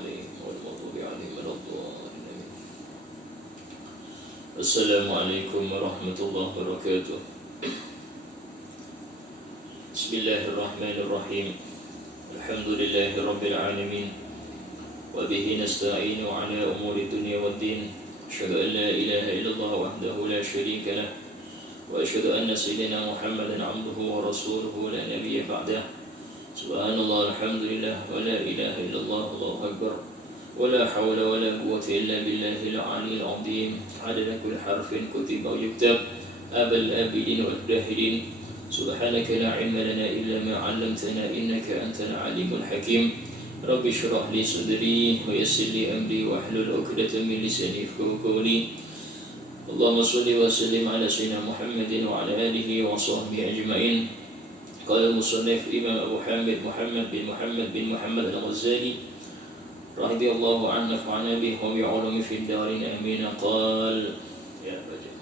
عليهم غير المغضوب عليهم ولا الضالين. السلام عليكم ورحمة الله وبركاته. بسم الله الرحمن الرحيم. الحمد لله رب العالمين وبه نستعين على أمور الدنيا والدين. أشهد أن لا إله إلا الله وحده لا شريك له وأشهد أن سيدنا محمدا عبده ورسوله لا نبي بعده. سبحان الله الحمد لله ولا إله إلا الله الله أكبر ولا حول ولا قوة إلا بالله العلي العظيم. عدد كل حرف كتب ويكتب أبا الآبدين والداهرين. سبحانك لا علم لنا إلا ما علمتنا إنك أنت العليم الحكيم. رب اشرح لي صدري ويسر لي أمري واحلل عقدة من لساني يفقهوا قولي. اللهم صل وسلم على سيدنا محمد وعلى آله وصحبه أجمعين. قال المصنف إمام أبو حامد محمد بن محمد الغزالي رضي الله عنه ونفعنا به وبعلومه في الدارين آمين. قال يا بجد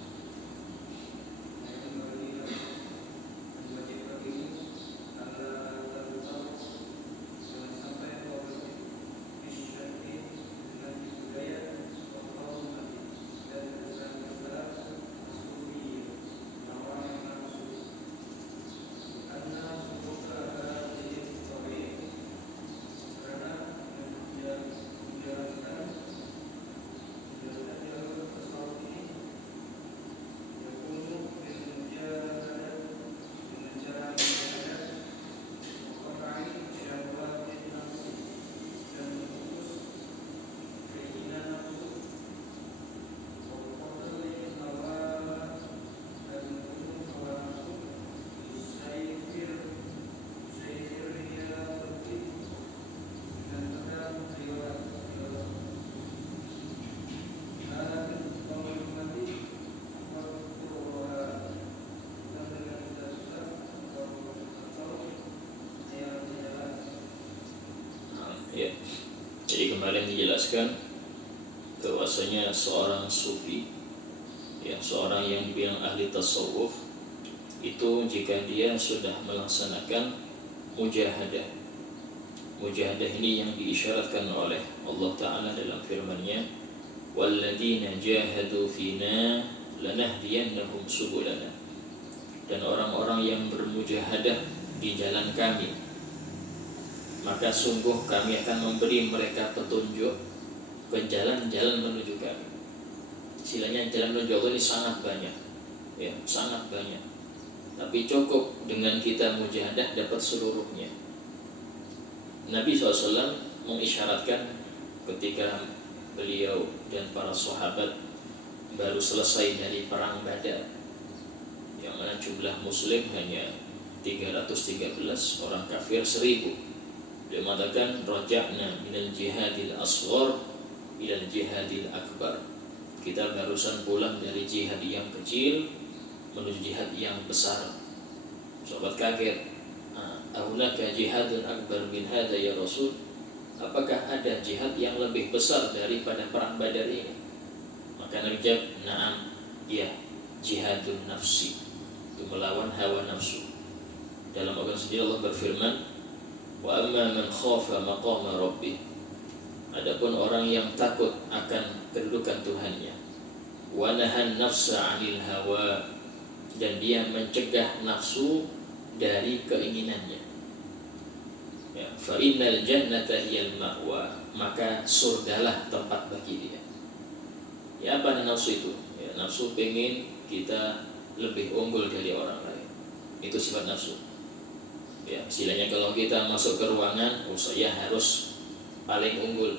ya. Jadi kemarin dijelaskan bahwasanya seorang sufi, ya, seorang yang dibilang ahli tasawuf itu jika dia sudah melaksanakan mujahadah. Mujahadah ini yang diisyaratkan oleh Allah Ta'ala dalam firman-Nya, walladzina jahadu fina lanahdiyannahum subulana. Dan orang-orang yang bermujahadah di jalan kami, maka sungguh kami akan memberi mereka petunjuk ke jalan-jalan menuju kami. Istilahnya jalan menuju Allah ini sangat banyak, ya, sangat banyak. Tapi cukup dengan kita mujahadah dapat seluruhnya. Nabi SAW mengisyaratkan ketika beliau dan para sahabat baru selesai dari perang Badar, yang mana jumlah muslim hanya 313, orang kafir 1000. Dia mengatakan raja'na minal jihadil asghar ilal jihadil akbar. Kita barusan pulang dari jihad yang kecil menuju jihad yang besar. Sahabat kaget, ahunaka jihadun akbar min hada ya Rasul? Apakah ada jihad yang lebih besar daripada perang Badar ini? Maka Nabi jawab, na'am, ya, jihadun nafsi, itu melawan hawa nafsu. Dalam Al-Quran sendiri Allah berfirman, wa amma man khafa maqama rabbih. Adapun orang yang takut akan kedudukan Tuhannya, wa nahan nafsa 'anil hawa, dan dia mencegah nafsu dari keinginannya, ya, fa innal jannata hiyal ma'wa, maka surgalah tempat bagi dia. Ya, apa nafsu itu? Ya, nafsu pengen kita lebih unggul dari orang lain. Itu sifat nafsu. Ya, istilahnya kalau kita masuk ke ruangan, saya harus paling unggul,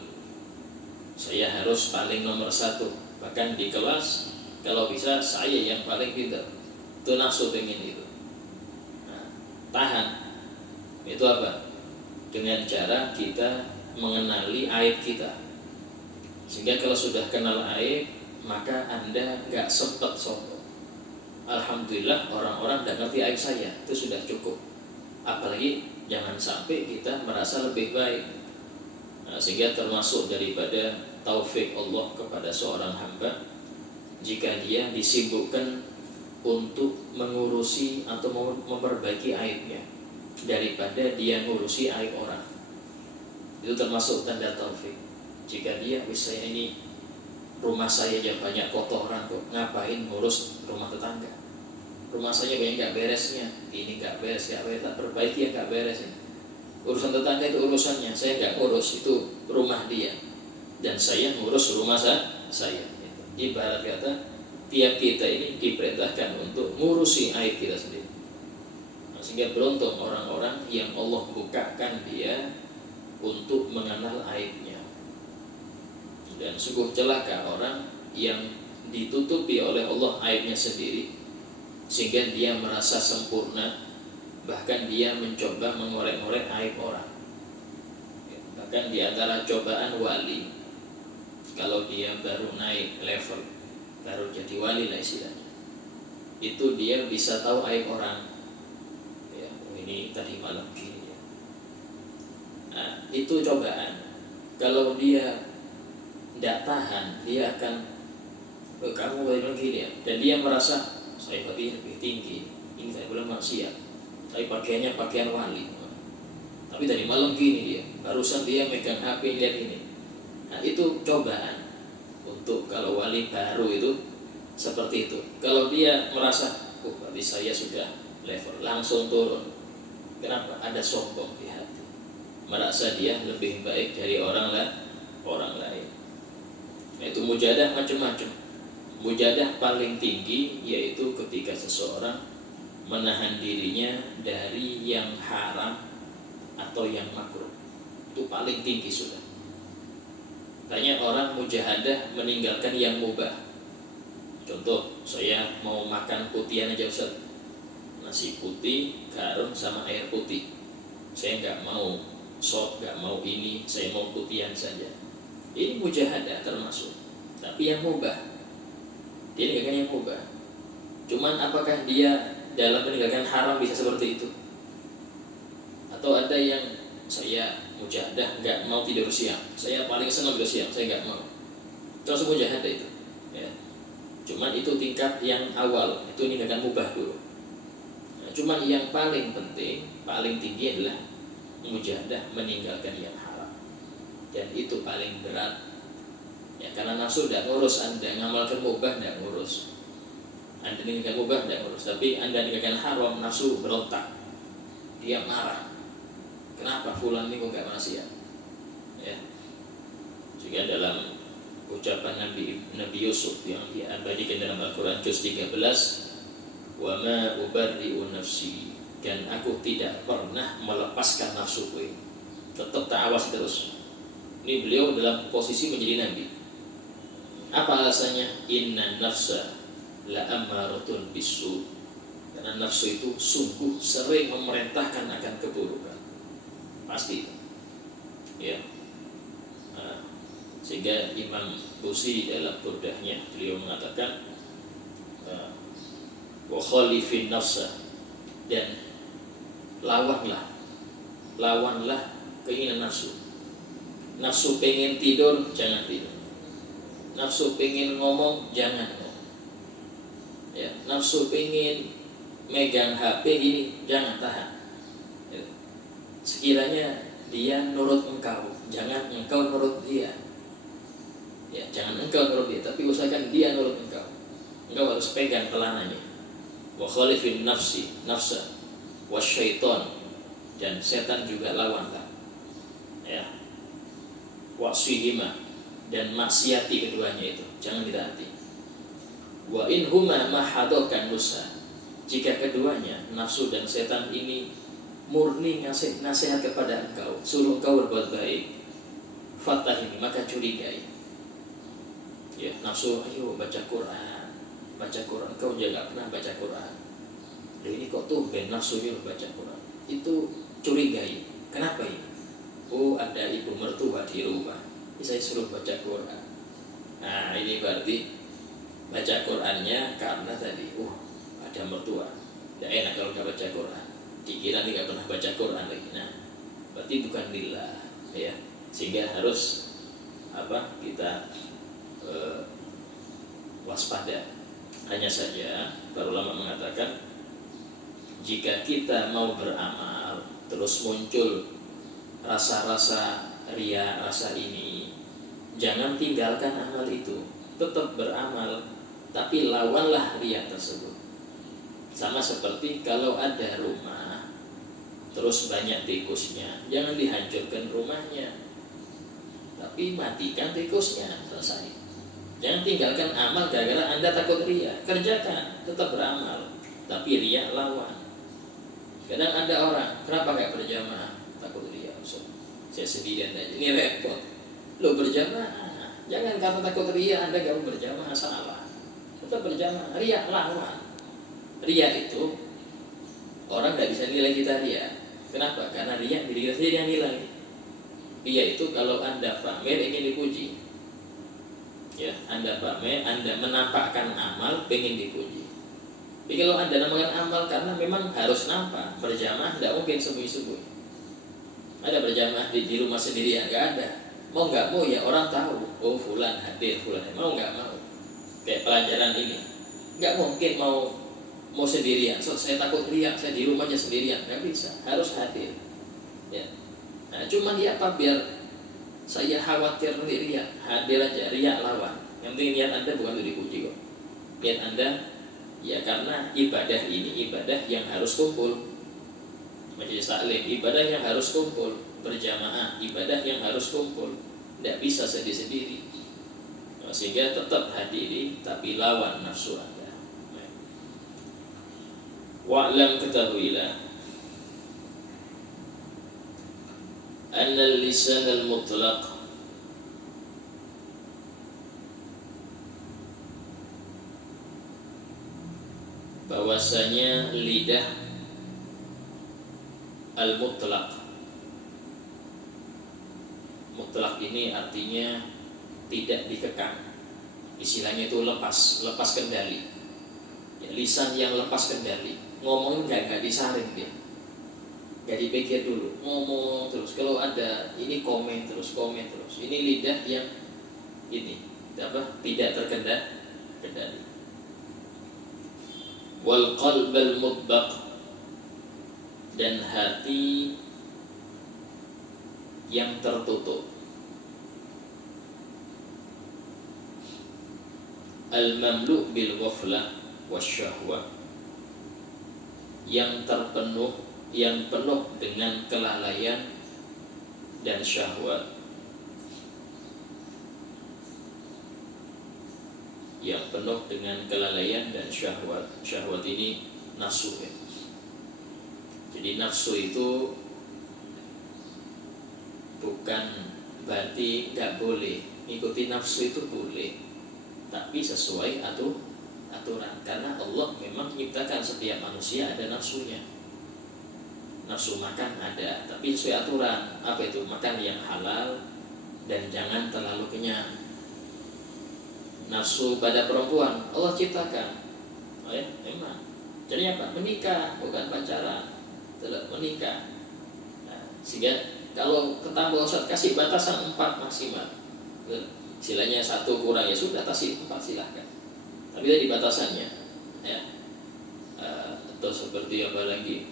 saya harus paling nomor 1. Bahkan di kelas, kalau bisa saya yang paling pintar. Itu nafsu pengen itu. Nah, tahan. Itu apa? Dengan cara kita mengenali aib kita. Sehingga kalau sudah kenal aib, maka Anda gak sempat sombong. Alhamdulillah orang-orang gak ngerti aib saya, itu sudah cukup. Apalagi jangan sampai kita merasa lebih baik. Nah, sehingga termasuk daripada taufik Allah kepada seorang hamba, jika dia disibukkan untuk mengurusi atau memperbaiki aibnya daripada dia ngurusi aib orang. Itu termasuk tanda taufik. Jika dia saya ini rumah saya aja banyak kotoran kok, ngapain ngurus rumah tetangga? Rumah saya banyak nggak beresnya, ini nggak beres, tak perbaiki ya nggak beres ya. Urusan tetangga itu urusannya, saya nggak ngurus, itu rumah dia, dan saya ngurus rumah saya. Ibarat kata tiap kita ini diperintahkan untuk ngurusi aib kita sendiri. Sehingga beruntung orang-orang yang Allah bukakan dia untuk mengenal aibnya. Dan sungguh celaka orang yang ditutupi oleh Allah aibnya sendiri, sehingga dia merasa sempurna, bahkan dia mencoba mengorek-ngorek aib orang. Bahkan di antara cobaan wali, kalau dia baru naik level, baru jadi wali lah istilahnya, itu dia bisa tahu aib orang. Ya, ini tadi malam gini ya. Nah, itu cobaan. Kalau dia tidak tahan, dia akan kamu bilang gini ya, dan dia merasa saya lebih tinggi, ini saya belum maksiat, tapi pakaiannya pakaian wali. Tapi dari malam gini dia, barusan dia megang HP lihat ini. Nah, itu cobaan untuk kalau wali baru itu seperti itu. Kalau dia merasa, berarti saya sudah level, langsung turun. Kenapa? Ada sombong di hati, merasa dia lebih baik dari orang lain. Nah, itu mujadah macam-macam. Mujadah paling tinggi yaitu ketika seseorang menahan dirinya dari yang haram atau yang makruh. Itu paling tinggi sudah. Tanya orang mujahadah meninggalkan yang mubah. Contoh, saya mau makan putihan aja Ustaz, nasi putih, garam sama air putih. Saya nggak mau sop, nggak mau ini, saya mau putihan saja. Ini mujahadah termasuk, tapi yang mubah. Dia meninggalkan yang mubah. Cuman apakah dia dalam meninggalkan haram bisa seperti itu? Atau ada yang saya mujahadah nggak mau tidur siang, saya paling senang tidur siang, saya nggak mau. Terus mujahadah itu. Ya. Cuman itu tingkat yang awal, itu meninggalkan mubah dulu. Nah, cuman yang paling penting, paling tinggi adalah mujahadah meninggalkan yang haram. Dan itu paling berat ya, karena nafsu tidak ngurus Anda, ngamalkan mubah tidak ngurus Anda, meninggalkan mubah tidak ngurus. Tapi Anda meninggalkan haram, nafsu berontak, dia marah, kenapa fulan ini kok gak maksiat ya. Juga dalam ucapan Nabi Yusuf yang diabadikan dalam Al-Quran juz 13, wa ma ubarri'u nafsi, dan aku tidak pernah melepaskan nafsuku ini, tetap ta'awas terus. Ini beliau dalam posisi menjadi nabi. Apa alasannya? Inna nafsa la ammaratun bisu, karena nafsu itu sungguh sering memerintahkan akan keburukan, pasti ya. Nah, sehingga Imam Busiri dalam burdahnya beliau mengatakan wa khalifin nafsa, dan lawanlah keinginan nafsu. Nafsu pengen tidur, jangan tidur. Nafsu pengen ngomong, jangan ngomong. Ya, nafsu pengen megang HP ini, jangan tahan. Ya. Sekiranya dia nurut engkau, jangan engkau nurut dia. Ya, jangan engkau nurut dia, tapi usahakan dia nurut engkau. Engkau harus pegang telananya. Wa khalifin nafsa wa syaiton, dan setan juga lawanlah. Ya. Wasihima, dan maksiati keduanya itu, jangan ditaati. Wa in huma mahadokan nusa, jika keduanya nafsu dan setan ini murni ngasih nasihat kepada engkau, suruh engkau berbuat baik, fatahimi, maka curigai. Ya, nafsu, ayo baca Quran, engkau juga gak pernah baca Quran. Ini kok tuh ben nafsunya baca Quran, itu curigai. Kenapa ini? Oh, ada ibu mertua di rumah, saya suruh baca Quran. Nah, ini berarti baca Qurannya karena tadi, ada mertua, tidak enak kalau nggak baca Quran. Dikira nggak pernah baca Quran lagi. Nah, berarti bukan lillah, ya. Sehingga harus kita waspada. Hanya saja para ulama mengatakan, jika kita mau beramal terus muncul rasa-rasa ria, rasa ini, jangan tinggalkan amal itu, tetap beramal, tapi lawanlah ria tersebut. Sama seperti kalau ada rumah terus banyak tikusnya, jangan dihancurkan rumahnya, tapi matikan tikusnya, selesai. Jangan tinggalkan amal gara-gara Anda takut ria. Kerjakan, tetap beramal, tapi ria lawan. Kadang ada orang, kenapa gak berjamaah? Takut ria, saya sendirian aja, ini repot. Lo berjamaah, jangan karena takut ria Anda gak mau berjamaah, salah. Tetap berjamaah, ria lawan. Ria itu orang gak bisa nilai kita ria. Kenapa? Karena ria diri kita sendiri yang nilai. Ria itu kalau Anda pamer ingin dipuji, ya, Anda pamer, Anda menampakkan amal pengen dipuji. Tapi kalau Anda namakan amal karena memang harus nampak, berjamaah tidak mungkin sembunyi-sembunyi. Ada berjamaah di rumah sendirian, nggak ada. Mau nggak mau ya orang tahu, oh fulan hadir, fulan mau nggak mau. Kayak pelajaran ini, nggak mungkin mau sendirian. So, saya takut riak, saya di rumahnya sendirian, nggak bisa, harus hadir. Ya. Nah, cuman ya apa, biar saya khawatir nanti riak, hadir aja, riak lawan. Yang penting niat Anda bukan untuk dipuji kok. Niat Anda ya karena ibadah ini ibadah yang harus kumpul. Majelis taklim ibadah yang harus kumpul, berjamaah ibadah yang harus kumpul, tidak bisa sendiri-sendiri. Sehingga tetap hadiri tapi lawan nafsu Anda. Wa'lam, ketahuilah, anna al-lisan al-mutlaq bahwasanya lidah al-mutlaq. Mutlaq ini artinya tidak dikekang. Istilahnya itu lepas kendali. Ya, lisan yang lepas kendali. Ngomongnya nggak disaring dia. Nggak dipikir dulu, ngomong terus. Kalau ada ini komen terus. Ini lidah yang ini tidak terkendali. Wal qalbal mutbaq, dan hati yang tertutup. Al mamlu' bil ghaflah wasyahwah, yang penuh dengan kelalaian dan syahwat. Yang penuh dengan kelalaian dan syahwat. Syahwat ini nafsu ya. Jadi nafsu itu bukan berarti nggak boleh. Ikuti nafsu itu boleh, tapi sesuai aturan. Karena Allah memang menciptakan setiap manusia ada nafsunya. Nafsu makan ada, tapi sesuai aturan. Apa itu? Makan yang halal dan jangan terlalu kenyang. Nafsu pada perempuan Allah ciptakan, oh ya, memang. Jadi apa? Menikah, bukan pacaran, menikah. Nah, sehingga kalau ketambah Ustaz kasih batasan 4 maksimal, istilahnya 1 kurang ya sudah, kasih 4 silahkan. Tapi tadi batasannya, ya. Atau seperti apa lagi,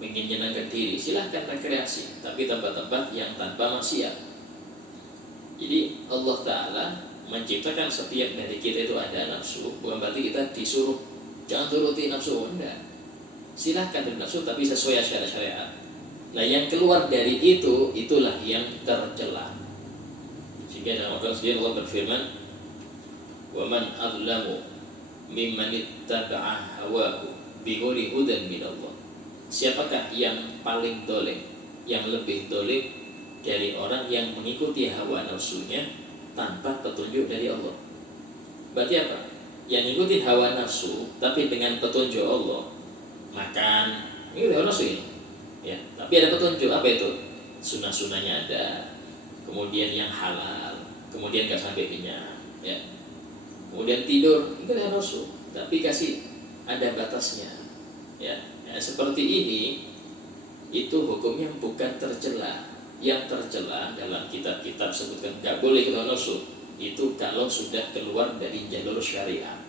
ingin menyenangkan diri, silahkan rekreasi, tapi tempat-tempat yang tanpa maksiat. Jadi Allah Ta'ala menciptakan setiap dari kita itu ada nafsu. Bukan berarti kita disuruh jangan turuti nafsu, enggak. Silahkan bernafsu tapi sesuai syariat. Nah yang keluar dari itu, itulah yang tercela. Sehingga dalam Al-Quran Allah berfirman, وَمَنْ أَظْلَمُ مِمَّنِ اتَّبَعَ هَوَاهُ بِغَيْرِ هُدًى مِنَ اللَّهِ. Siapakah yang paling dolim, yang lebih dolim dari orang yang mengikuti hawa nafsunya tanpa petunjuk dari Allah? Berarti apa? Yang ngikutin hawa nafsu tapi dengan petunjuk Allah, makan ini hawa nafsu ini, ya. Tapi ada petunjuk, apa itu? Sunnah-sunnahnya ada, kemudian yang halal, kemudian gak sampai kenyang, ya. Kemudian tidur, itu hawa nafsu, tapi kasih ada batasnya, ya. Seperti ini, itu hukumnya bukan tercela. Yang tercela dalam kitab-kitab sebutkan gak boleh kita nafsu, itu kalau sudah keluar dari jalur syariat.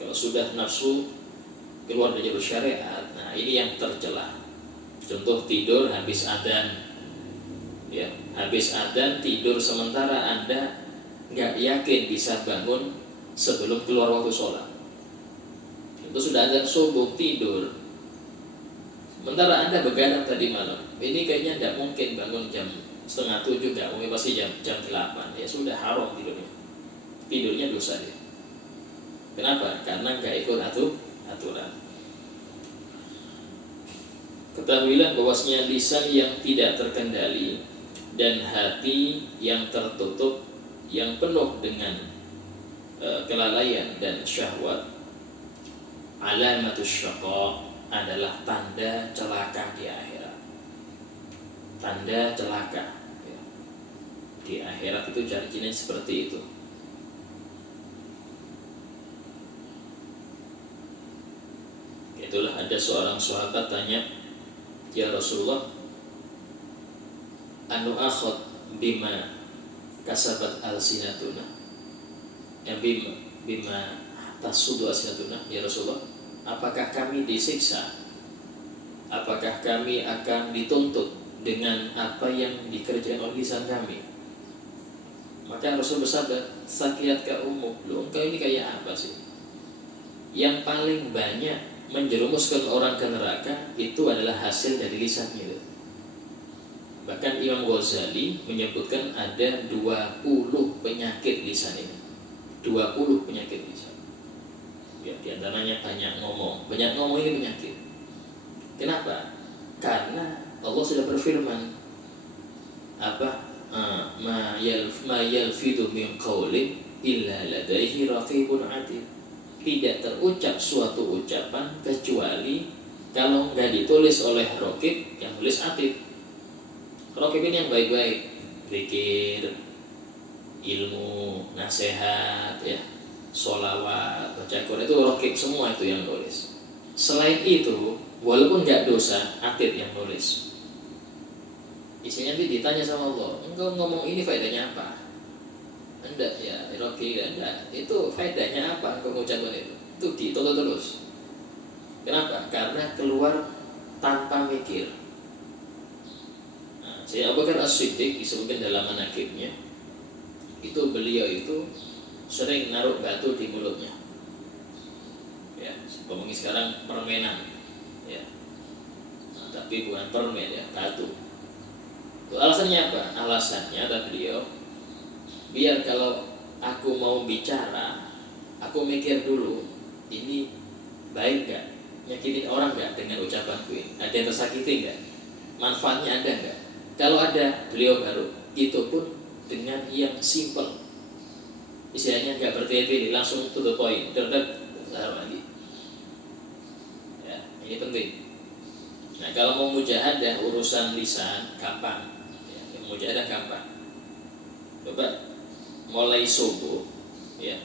Kalau sudah nafsu keluar dari jalur syariat, nah ini yang tercela. Contoh tidur habis adzan, ya, habis adzan tidur sementara Anda nggak yakin bisa bangun sebelum keluar waktu sholat. Itu sudah adzan subuh tidur. Sementara Anda begadang tadi malam, ini kayaknya tidak mungkin bangun jam setengah 7, nggak mungkin, pasti jam 8. Ya sudah, haram tidurnya dosa dia. Kenapa? Karena nggak ikut aturan. Ketahuilah bahwasanya lisan yang tidak terkendali dan hati yang tertutup, yang penuh dengan kelalaian dan syahwat, alamatus syaqa, adalah tanda celaka di akhirat. Tanda celaka ya. Di akhirat itu janjinya seperti itu. Itulah ada seorang sahabat tanya, ya Rasulullah, anu akhad bima kasabat alsinatuna, ya bima tasudu alsinatuna, ya Rasulullah, apakah kami disiksa? Apakah kami akan dituntut dengan apa yang dikerjakan oleh lisan kami? Maka Rasul bersabda, sakiatka ummuk, lu engkau ini kayak apa sih? Yang paling banyak menjerumuskan orang ke neraka itu adalah hasil dari lisannya. Bahkan Imam Ghazali menyebutkan ada 20 penyakit lisan ini. 20 penyakit lisan. Ya, di antaranya banyak ngomong. Banyak ngomong ini penyakit. Kenapa? Karena Allah sudah berfirman, apa? Ma yalfidu min qawlin illa ladaihi raqibun atid. Tidak terucap suatu ucapan kecuali kalau nggak ditulis oleh raqib, yang tulis atid. Raqib ini yang baik-baik, zikir, ilmu, nasihat, ya, sholawat, baca Quran, itu raqib semua itu yang nulis. Selain itu, walaupun nggak dosa, atid yang nulis. Isinya nanti ditanya sama Allah, engkau ngomong ini faedahnya apa? Enggak, ya Rocky, enggak. Itu faedahnya apa engkau mengucapkan itu? Itu ditutup terus. Kenapa? Karena keluar tanpa mikir. Nah, saya Abu Bakar As-Siddiq disebutkan dalam manaqibnya, itu beliau itu sering naruh batu di mulutnya. Ya, ngomongin sekarang permenan, ya. Nah, tapi bukan permen, ya, batu. Itu alasannya apa? Alasannya kata beliau, biar kalau aku mau bicara, aku mikir dulu, ini baik gak? Nyakitin orang gak dengan ucapanku ini? Ada yang tersakiti gak? Manfaatnya ada gak? Kalau ada, beliau baru. Itu pun dengan yang simple. Istilahnya gak bertele-tele, langsung to the point. Lagi. Ya, ini penting. Nah, kalau mau mujahadah urusan lisan gampang. Ya, mujahadah gampang. Coba mulai subuh, ya,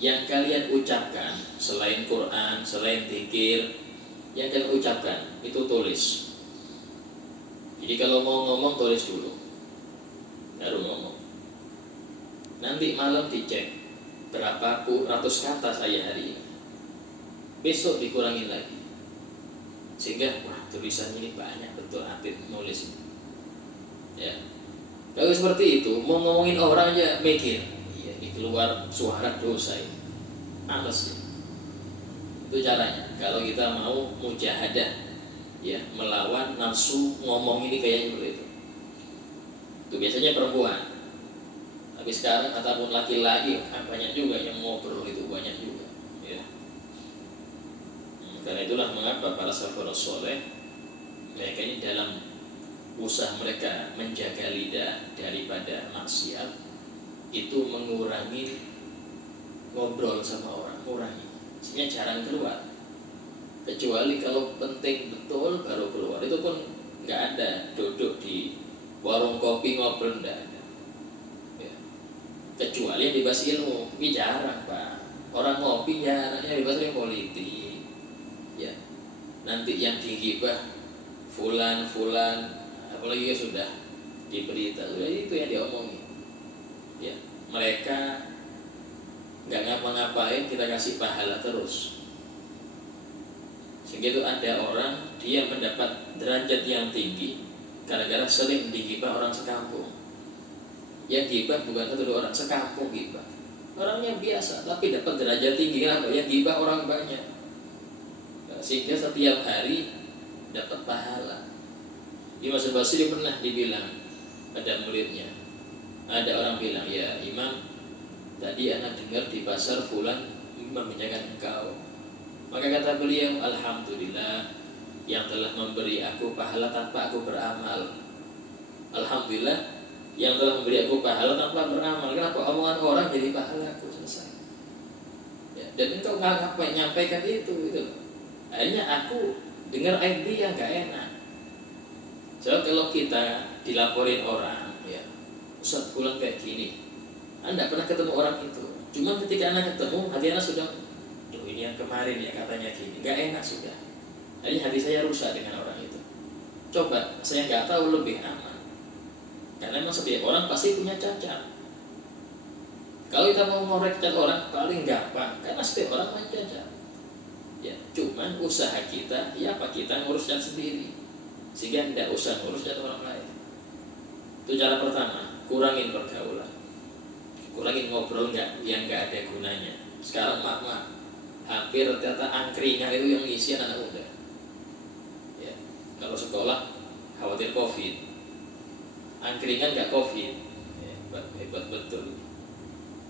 yang kalian ucapkan selain Quran, selain zikir, yang kalian ucapkan itu tulis. Jadi kalau mau ngomong tulis dulu, baru ngomong. Nanti malam dicek berapa ratus kata saya hari ini. Besok dikurangin lagi, sehingga wah, tulisan ini banyak betul, atid nulis. Ya. Kalau seperti itu, mau ngomongin orang aja mikir, iya, ini keluar suara dosa ini, males ya. Itu caranya. Kalau kita mau mujahadah, ya, melawan nafsu ngomong ini kayaknya seperti itu. Itu biasanya perempuan. Tapi sekarang ataupun laki-laki banyak juga yang ngobrol, itu banyak juga. Ya. Karena itulah mengapa para salafus saleh mereka ini dalam usaha mereka menjaga lidah daripada maksiat itu mengurangi ngobrol sama orang, kurangi. Sebenarnya jarang keluar, kecuali kalau penting betul baru keluar. Itu pun nggak ada duduk di warung kopi ngobrol, nggak ada. Ya. Kecuali yang dibahas ilmu, ini jarang Pak. Orang ngopi jarang, yang dibahas yang politik. Ya. Nanti yang digibah fulan, apalagi sudah di berita, itu yang diomongin. Ya, mereka nggak ngapa-ngapain, kita kasih pahala terus. Sehingga itu ada orang dia mendapat derajat yang tinggi gara-gara sering digibah orang sekampung. Yang gibah bukan satu dua orang, sekampung gibah. Orangnya biasa tapi dapat derajat tinggi. Kenapa? Yang gibah orang banyak. Sehingga setiap hari dapat pahala. Imam Basri pernah dibilang pada muridnya, ada orang bilang, ya Imam, tadi anak dengar di pasar fulan membicarakan engkau. Maka kata beliau, alhamdulillah yang telah memberi aku pahala tanpa aku beramal. Alhamdulillah yang telah memberi aku pahala tanpa beramal. Kenapa? Omongan orang jadi pahala aku, selesai. Ya, dan engkau nggak ngapain nyampaikan itu gitu. Akhirnya aku dengar ayat dia nggak enak. So kalau kita dilaporin orang, ya Ustaz pulang kayak gini, Anda pernah ketemu orang itu. Cuma ketika anak ketemu, hati anak sudah, tuh ini yang kemarin ya katanya gini, nggak enak sudah. Akhirnya hati saya rusak dengan orang itu. Coba saya nggak tahu lebih aman. Karena memang setiap orang pasti punya cacat. Kalau kita mau ngorek cacat orang paling gampang, karena setiap orang punya cacat. Ya, cuman usaha kita, ya apa kita ngurus cacat sendiri, sehingga tidak usah ngurus cacat orang lain. Itu cara pertama, kurangin pergaulan, kurangin ngobrol yang nggak ada gunanya. Sekarang mak hampir ternyata angkringan itu yang ngisi anak muda. Ya, kalau sekolah khawatir COVID. Angkringan nggak COVID, ya, hebat betul.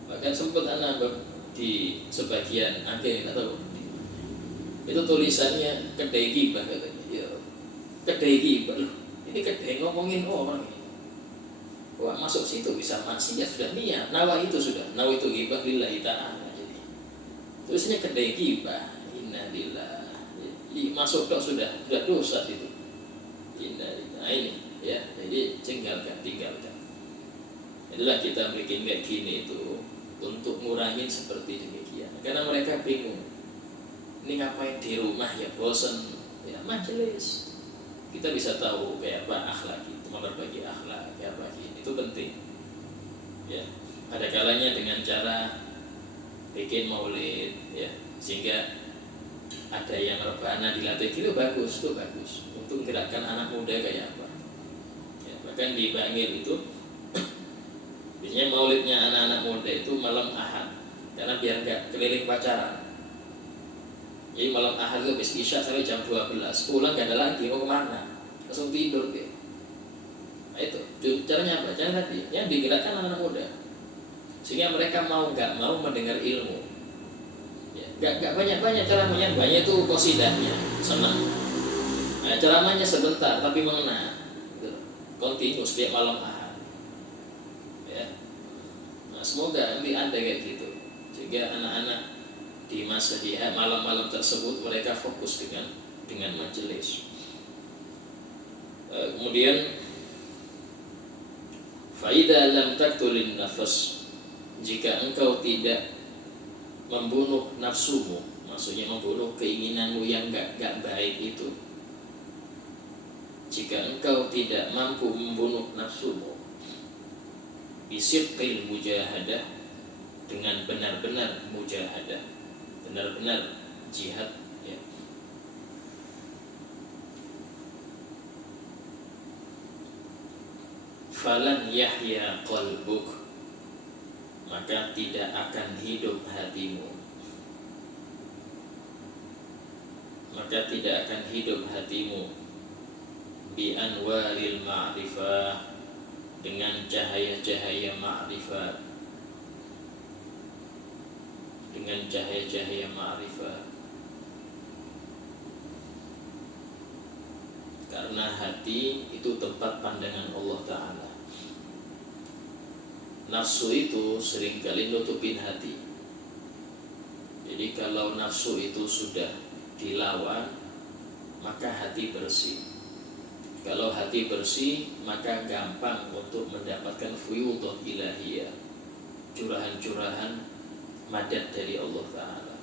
Bahkan sempat anak di sebagian angkringan atau itu tulisannya kedai gibah katanya. Ya, kedai gibah loh. Ini kedai ngomongin orang ini. Wah masuk situ bisa maksiat sudah niat. Nawa itu sudah. Nawa itu gibah lillahi ta'ala. Jadi tulisannya kedai gibah. Innalillah. Masuk dok sudah dosa itu. Innalillah. Nah ini. Ya, jadi tinggalkan. Itulah kita bikin kayak gini itu untuk ngurangin seperti demikian. Karena mereka bingung. Ini ngapain di rumah ya bosan. Ya majelis. Kita bisa tahu kayak apa akhlak itu, berbagi akhlak kayak apa ini. Itu penting. Ya, ada kalanya dengan cara bikin maulid ya, sehingga ada yang rebana dilatih itu bagus untuk gerakan anak muda kayak apa. Bahkan di Bangil itu biasanya maulidnya anak-anak muda itu malam Ahad, karena biar nggak keliling pacaran. Jadi malam Ahad itu habis isya sampai jam 12 pulang nggak ada lagi, mau kemana? Langsung tidur gitu. Nah itu caranya apa? Caranya tadi yang digerakkan anak-anak muda, sehingga mereka mau nggak mau mendengar ilmu. Ya, nggak banyak ceramahnya, banyak itu qosidahnya senang. Nah, ceramahnya sebentar tapi mengena. Continue setiap malam Ahad. Ya. Nah, semoga nanti ada kayak gitu, sehingga anak-anak di masa di malam-malam tersebut mereka fokus dengan majelis. Kemudian faida lam taqtulin nafas, jika engkau tidak membunuh nafsumu, maksudnya membunuh keinginanmu yang enggak baik itu. Jika engkau tidak mampu membunuh nafsumu bisidqil mujahadah, dengan benar-benar mujahadah, benar-benar jihad ya. Falan yahya qalbuk, maka tidak akan hidup hatimu, maka tidak akan hidup hatimu bi anwaril ma'rifah, dengan cahaya-cahaya ma'rifat, dengan cahaya-cahaya ma'rifat. Karena hati itu tempat pandangan Allah Ta'ala. Nafsu itu seringkali nutupin hati. Jadi kalau nafsu itu sudah dilawan, maka hati bersih. Kalau hati bersih, maka gampang untuk mendapatkan fuyudhah ilahiyah, curahan-curahan madad dari Allah Ta'ala.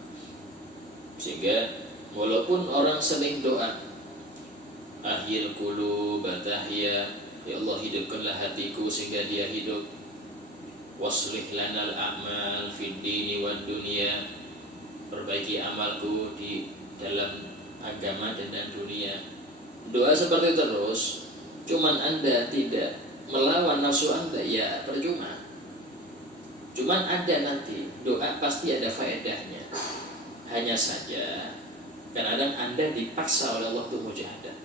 Sehingga walaupun orang sering doa, ahyil qulub tahya, ya Allah hidupkanlah hatiku sehingga dia hidup, waslih lanal a'mal fid dini wad dunya, perbaiki amalku di dalam agama dan dunia. Doa seperti terus, cuman Anda tidak melawan nafsu Anda, ya percuma. Cuman ada nanti doa pasti ada faedahnya. Hanya saja kadang-kadang Anda dipaksa oleh Allah untuk mujahadah.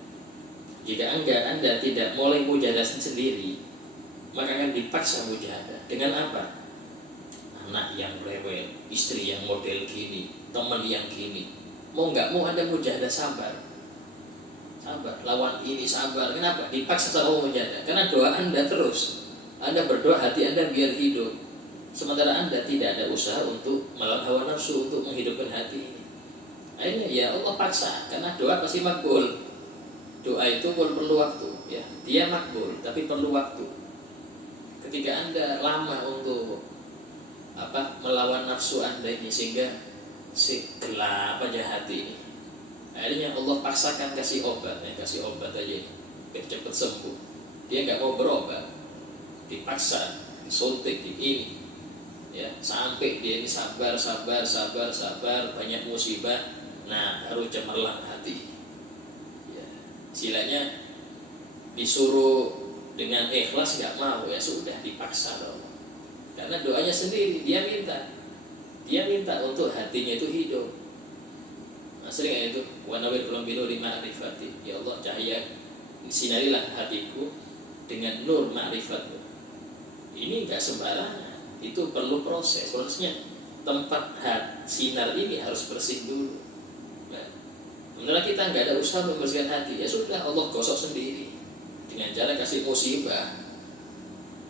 Jika Anda tidak mulai mujahadah sendiri, maka akan dipaksa mujahadah. Dengan apa? Anak yang rewel, istri yang model gini, teman yang gini. Mau nggak mau Anda mujahadah sabar. Sabar, lawan ini sabar. Kenapa? Dipaksa sama mujahadah. Karena doa Anda terus. Anda berdoa hati Anda biar hidup. Sementara Anda tidak ada usaha untuk melawan hawa nafsu untuk menghidupkan hati ini. Akhirnya ya Allah paksa, karena doa pasti makbul. Doa itu perlu waktu, ya. Dia makbul, tapi perlu waktu. Ketika Anda lama untuk melawan nafsu Anda ini sehingga gelap aja hati ini. Akhirnya Allah paksakan kasih obat aja biar cepat sembuh. Dia nggak mau berobat, dipaksa, disuntik, ini. Ya, sampai dia ini sabar, banyak musibah, nah baru cemerlang hati. Ya, istilahnya disuruh dengan ikhlas nggak mau, ya sudah dipaksa Allah. Karena doanya sendiri dia minta untuk hatinya itu hidup. Nah, sering itu wanawir belum binu di ma'rifati, ya Allah cahaya sinarilah hatiku dengan nur ma'rifatmu. Ini nggak sembarangan. Itu perlu prosesnya. Tempat sinar ini harus bersih dulu. Nah, sementara kita nggak ada usaha membersihkan hati, ya sudah Allah gosok sendiri dengan cara kasih musibah.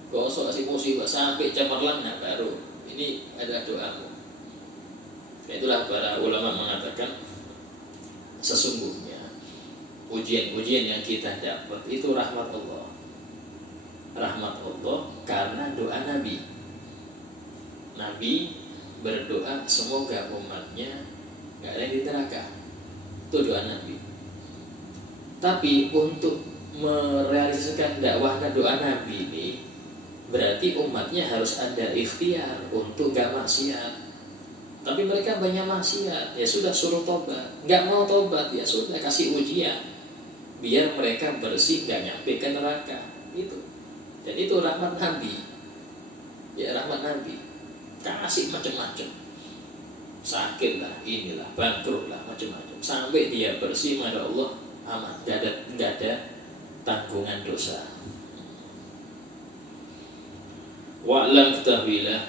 Gosok kasih musibah sampai cemerlang, nah baru ini ada doamu. Itulah para ulama mengatakan sesungguhnya ujian-ujian yang kita dapat itu rahmat Allah. Rahmat Allah karena doa Nabi. Nabi berdoa semoga umatnya gak ada di neraka. Itu doa Nabi. Tapi untuk merealisasikan dakwahnya doa Nabi ini, berarti umatnya harus ada ikhtiar untuk gak maksiat. Tapi mereka banyak maksiat, ya sudah suruh tobat. Gak mau tobat, ya sudah kasih ujian biar mereka bersih, gak nyampe ke neraka. Itu. Dan itu rahmat Nabi. Ya rahmat Nabi. Kasih macam-macam, sakit lah, inilah, bangkrut lah, macam-macam, sampai dia bersih, masya Allah, aman, gak ada tanggungan dosa. Wa'lam ketahuilah,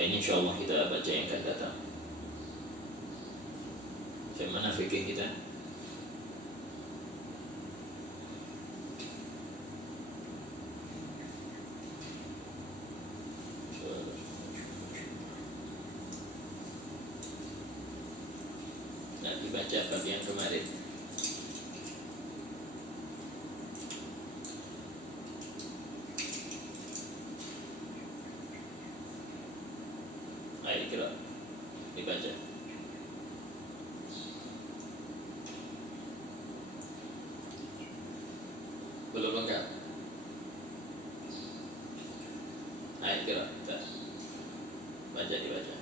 ini insya Allah kita baca yang akan datang. Bagaimana fikih kita? Dibaca bab yang kemarin. Ayo kira dibaca. Belum lengkap. Ayo kira kita dibaca.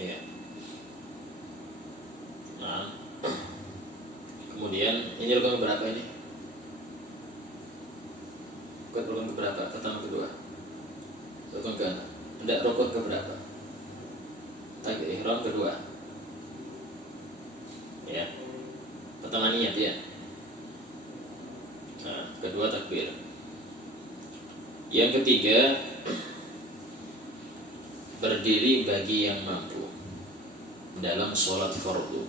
Ya. Nah, kemudian ini rukun berapa ini? Rukun keberapa? Pertama, kedua. Rukun ke tidak rukun keberapa? Takbir ihram kedua. Ya. Pertama niat ya. Nah, kedua takbir. Yang ketiga, berdiri bagi yang mampu dalam sholat fardu.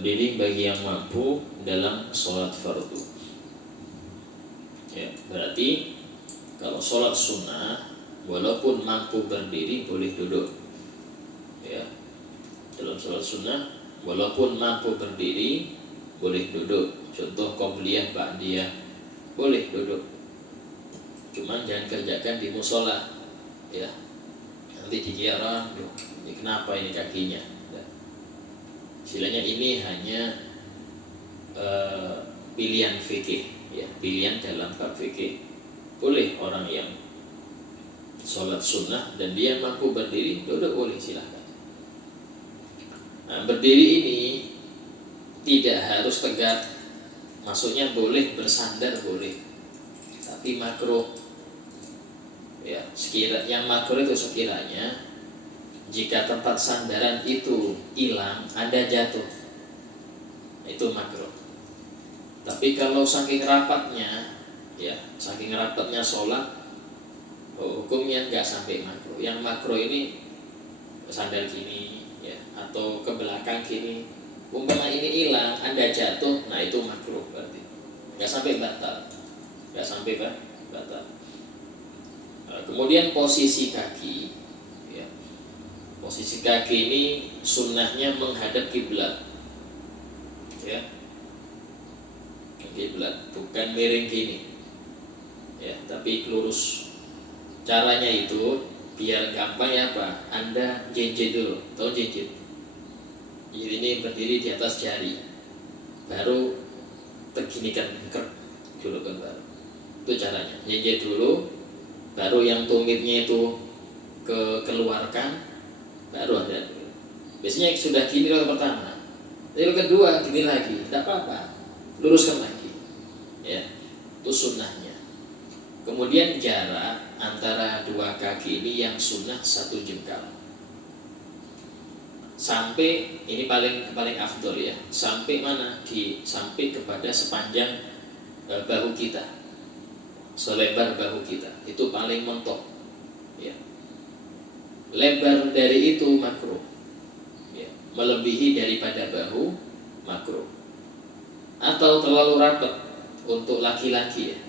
berdiri bagi yang mampu dalam sholat fardu. Ya, berarti kalau sholat sunnah walaupun mampu berdiri boleh duduk. Ya, dalam sholat sunnah walaupun mampu berdiri boleh duduk. Contoh qobliyah, ba'diyah boleh duduk. Cuman jangan kerjakan di musola. Ya, nanti dikira, ini kenapa ini kakinya? Ya. Istilahnya ini hanya pilihan fikih, ya, pilihan dalam bab fikih. Boleh orang yang sholat sunnah dan dia mampu berdiri duduk, boleh, silahkan. Nah, berdiri ini tidak harus tegak, maksudnya boleh bersandar, boleh, tapi makruh. Ya, yang makruh itu sekiranya jika tempat sandaran itu hilang, Anda jatuh, itu makruh. Tapi kalau saking rapatnya, ya, saking rapatnya sholat, hukumnya nggak sampai makruh. Yang makruh ini sandal gini, ya, atau ke belakang gini. Umpama ini hilang, Anda jatuh, nah itu makruh berarti. Nggak sampai batal, nggak sampai batal. Kemudian posisi kaki, ya, posisi kaki ini sunnahnya menghadap kiblat, ya, kiblat, bukan miring gini, ya, tapi lurus. Caranya itu biar gampang, ya, apa? Anda jinjit dulu, tahu jinjit? Jadi ini berdiri di atas jari, baru teginikan dulu kan, baru. Itu caranya, jinjit dulu. Baru yang tumitnya itu keluarkan, baru ada. Biasanya sudah gini kalau pertama, tapi kedua gini lagi, tidak apa-apa, luruskan lagi, ya, itu sunnahnya. Kemudian jarak antara dua kaki ini yang sunnah 1 jengkal. Sampai ini paling afdol, ya, sampai mana? Sampai kepada sepanjang bahu kita, selebar bahu kita, itu paling mentok, ya. Lebar dari itu makruh, ya. Melebihi daripada bahu makruh. Atau terlalu rapat untuk laki-laki, ya.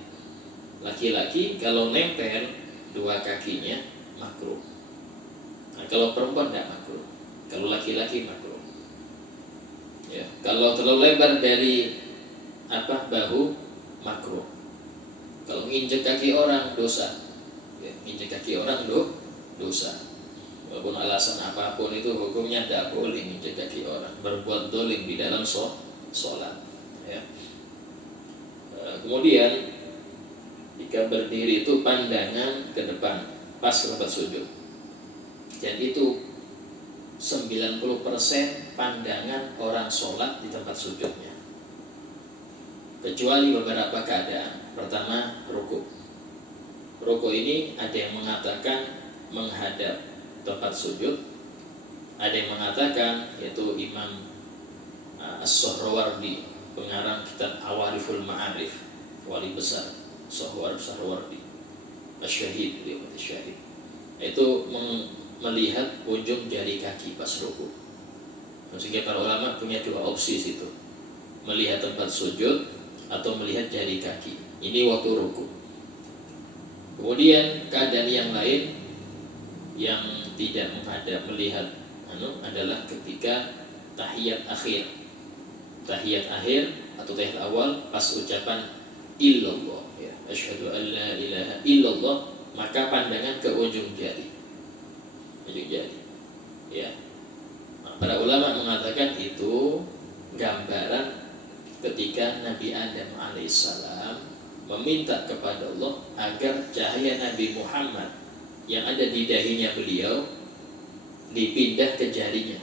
Laki-laki kalau nempel dua kakinya makruh. Nah, kalau perempuan tidak makruh. Kalau laki-laki makruh, ya. Kalau terlalu lebar dari bahu makruh. Kalau nginjek kaki orang dosa, ya, nginjek kaki orang dosa. Walaupun alasan apapun itu hukumnya tidak boleh nginjek kaki orang, berbuat dolim di dalam sholat, ya. Kemudian jika berdiri itu pandangan ke depan, pas ke tempat sujud. Dan itu 90% pandangan orang sholat di tempat sujudnya, kecuali beberapa keadaan. Pertama, ruku. Ruku ini ada yang mengatakan menghadap tempat sujud, ada yang mengatakan, yaitu Imam As-Sohrawardi, pengarang kitab Awariful Ma'arif, wali besar Sohrawardi, Asyahid, dia syahid, itu melihat ujung jari kaki pas ruku. Sehingga para ulama punya dua opsi situ, melihat tempat sujud atau melihat jari kaki. Ini waktu ruku. Kemudian keadaan yang lain yang tidak menghadap melihat adalah ketika tahiyat akhir. Tahiyat akhir atau tahiyat awal pas ucapan illallah, ya, asyhadu an la ilaha illallah, maka pandangan ke ujung jari. Ujung jari. Ya. Nah, para ulama mengatakan itu gambaran ketika Nabi Adam alaihissalam meminta kepada Allah agar cahaya Nabi Muhammad yang ada di dahinya beliau dipindah ke jarinya.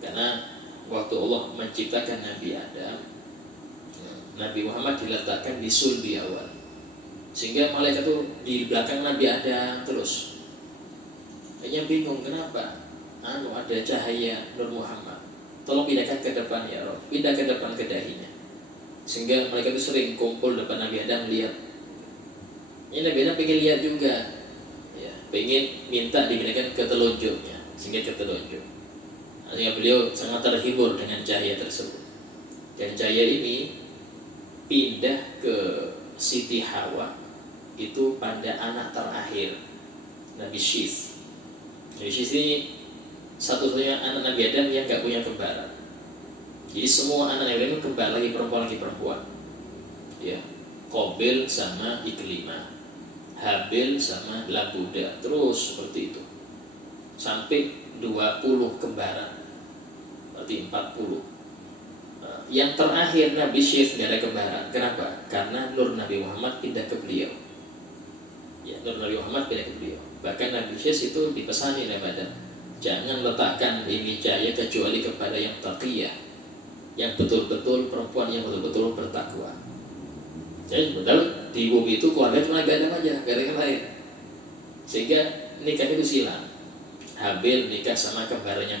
Karena waktu Allah menciptakan Nabi Adam, Nabi Muhammad diletakkan di sulbi awal, sehingga malaikat itu di belakang Nabi Adam terus. Hanya bingung kenapa ada cahaya Nur Muhammad, tolong pindahkan ke depan ya Rob, pindah ke depan ke dahinya. Sehingga mereka itu sering kumpul depan Nabi Adam lihat. Ini Nabi Adam pengen lihat juga, ya, pengen minta dipindahkan ke telunjuknya, sehingga ke telunjuk. Artinya beliau sangat terhibur dengan cahaya tersebut. Dan cahaya ini pindah ke Siti Hawa itu pada anak terakhir Nabi Syith. Nabi Syith ini satu-satunya anak Nabi Adam yang gak punya kembaran. Jadi semua anak Nabi Adam kembar, lagi perempuan. Ya, Qabil sama Iklimah, Habil sama Labuda, terus seperti itu sampai 20 kembaran, berarti 40. Yang terakhir Nabi Syith gak ada kembaran. Kenapa? Karena nur Nabi Muhammad pindah ke beliau. Ya, nur Nabi Muhammad pindah ke beliau. Bahkan Nabi Syith itu dipesani oleh Adam, jangan letakkan ini cahaya kecuali kepada yang taqiyah, yang betul-betul perempuan yang betul-betul bertakwa. Jadi betul di bumi itu keluarga cuma gak ada aja, gak ada yang lain. Sehingga nikah itu silang. Habil nikah sama kembarannya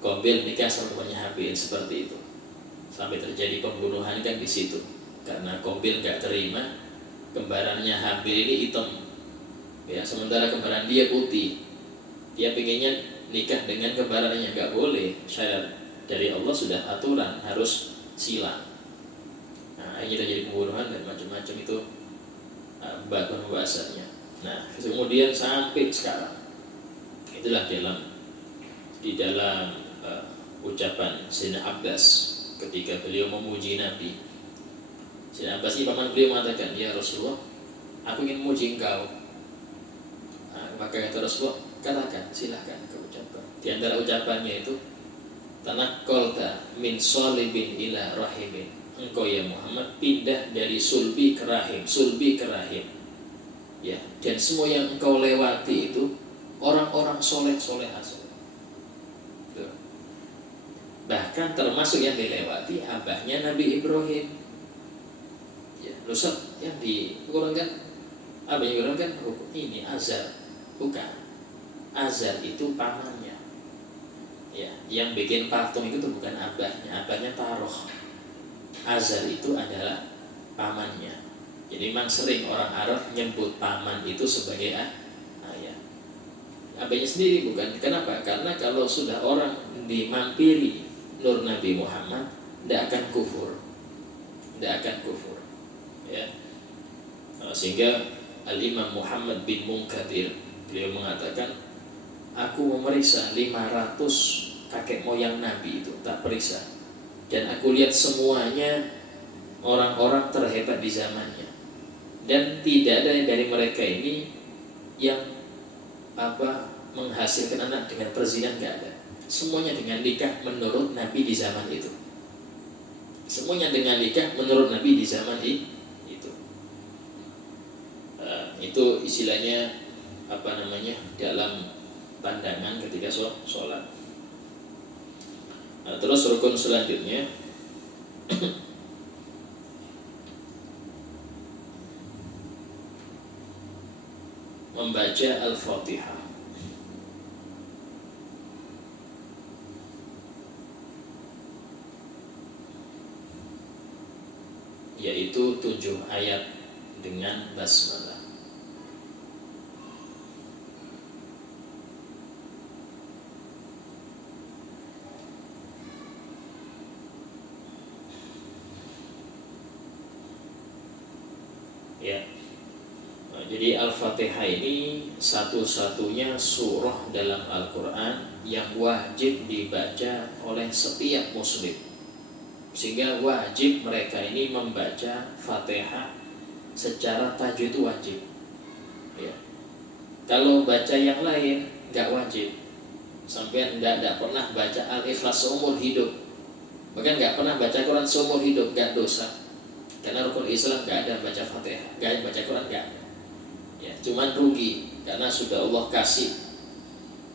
Qabil nikah sama temannya Habil, seperti itu. Sampai terjadi pembunuhan kan di situ. Karena Qabil gak terima kembarannya Habil ini hitam. Ya, sementara kembaran dia putih. Dia pengennya nikah dengan kembarannya, gak boleh. Syarat dari Allah sudah aturan harus silang. Nah, ini terjadi pembunuhan dan macam-macam itu pembahasannya. Nah, kemudian sampai sekarang itulah di dalam ucapan Sayyidina Abbas ketika beliau memuji Nabi. Sayyidina Abbas ini paman beliau mengatakan, ya Rasulullah, aku ingin memuji engkau. Maka kata Rasulullah, katakan, silahkan kau ucapkan. Di antara ucapannya itu, tanakkolta min solibin ila rahimin. Engkau ya Muhammad pindah dari sulbi ke rahim. Ya, dan semua yang engkau lewati itu orang-orang soleh-solehah. Bahkan termasuk yang dilewati abahnya Nabi Ibrahim. Ya, Lusat yang dikurangkan, abahnya Ibrahim kan ini Azar, bukan. Azar itu pamannya. Ya, yang bikin patung itu bukan abahnya Taroh. Azar itu adalah pamannya. Jadi memang sering orang Arab menyebut paman itu sebagai ayah. Abahnya sendiri bukan. Kenapa? Karena kalau sudah orang dimampiri nur Nabi Muhammad, tidak akan kufur. Ya. Sehingga Al-Imam Muhammad bin Munkadir beliau mengatakan, aku memeriksa 500 kakek moyang Nabi itu, tak periksa. Dan aku lihat semuanya orang-orang terhebat di zamannya. Dan tidak ada yang dari mereka ini yang menghasilkan anak dengan perzinahan, tidak ada. Semuanya dengan nikah menurut Nabi di zaman itu. Semuanya dengan nikah menurut Nabi di zaman itu. Itu istilahnya dalam pandangan ketika sholat. Terus rukun selanjutnya membaca Al-Fatihah. Yaitu 7 ayat dengan basmalah. Ya. Jadi Al-Fatihah ini satu-satunya surah dalam Al-Quran yang wajib dibaca oleh setiap muslim. Sehingga wajib mereka ini membaca Fatihah secara tajwid itu wajib. Ya. Kalau baca yang lain nggak wajib. Sampai tidak pernah baca Al-Ikhlas seumur hidup, bahkan nggak pernah baca Quran seumur hidup, nggak dosa. Karena rukun Islam nggak ada baca Fatihah, nggak ada baca Quran, nggak ada. Ya, cuman rugi karena sudah Allah kasih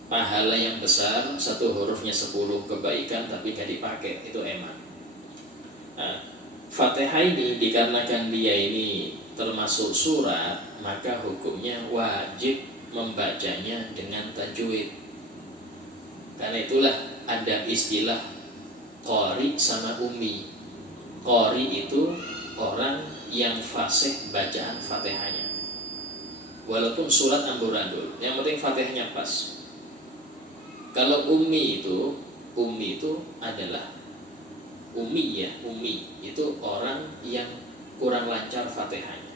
pahala yang besar, satu hurufnya 10 kebaikan, tapi nggak dipakai, itu emang. Nah, Fatihah ini dikarenakan dia ini termasuk surat, maka hukumnya wajib membacanya dengan tajwid. Karena itulah ada istilah qari sama ummi. Qari itu orang yang fasih bacaan Fatihahnya, walaupun surat amburadul, yang penting Fatihahnya pas. Kalau ummi itu adalah ummi itu orang yang kurang lancar Fatihahnya.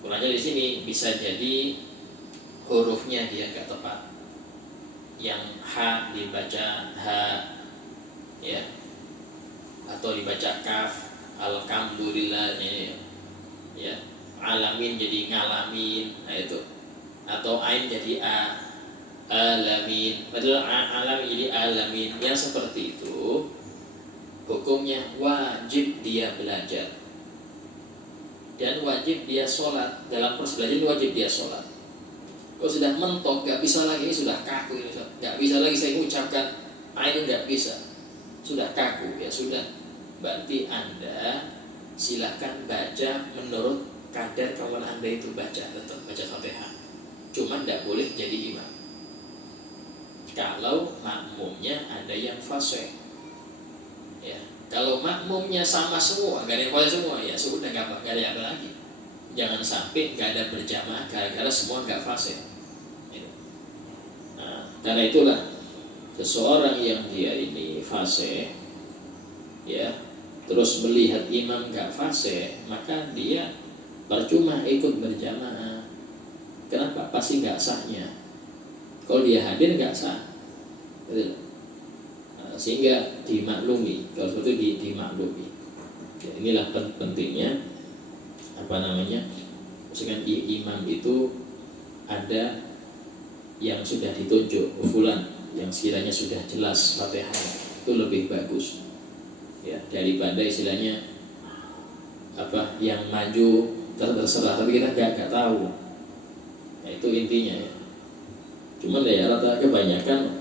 Kurang lancar di sini bisa jadi hurufnya dia nggak tepat. Yang H dibaca H, ya, atau dibaca kaf, alhamdulillah, ya, alamin jadi ngalamin, nah itu. Atau ain jadi a, alamin, padahal alamin jadi alamin. Yang seperti itu hukumnya wajib dia belajar dan wajib dia sholat. Dalam proses belajar wajib dia sholat. Kalau sudah mentok, gak bisa lagi, ini sudah kaku, ini gak bisa lagi saya mengucapkan ain, gak bisa, sudah kaku, ya sudah, berarti Anda silahkan baca menurut kadar kemampuan Anda itu baca, tetap baca Fatihah. Cuman gak boleh jadi imam kalau makmumnya ada yang fasih. Ya, kalau makmumnya sama semua, gak ada yang fasih semua, ya sudah, gak ada apa lagi. Jangan sampai gak ada berjamaah gara-gara semua gak fasih. Nah, karena itulah seseorang yang dia ini fasih, ya, terus melihat imam gak fasih, maka dia percuma ikut berjamaah. Kenapa? Pasti gak sahnya. Kalau dia hadir gak sah, sehingga dimaklumi. Kalau seperti itu dimaklumi. Ya, inilah pentingnya misalkan imam itu ada yang sudah ditunjuk fulan, yang sekiranya sudah jelas Fatihahnya, itu lebih bagus, ya, daripada istilahnya yang maju terserah tapi kita gak tahu. Nah, itu intinya, ya. Cuman ya rata kebanyakan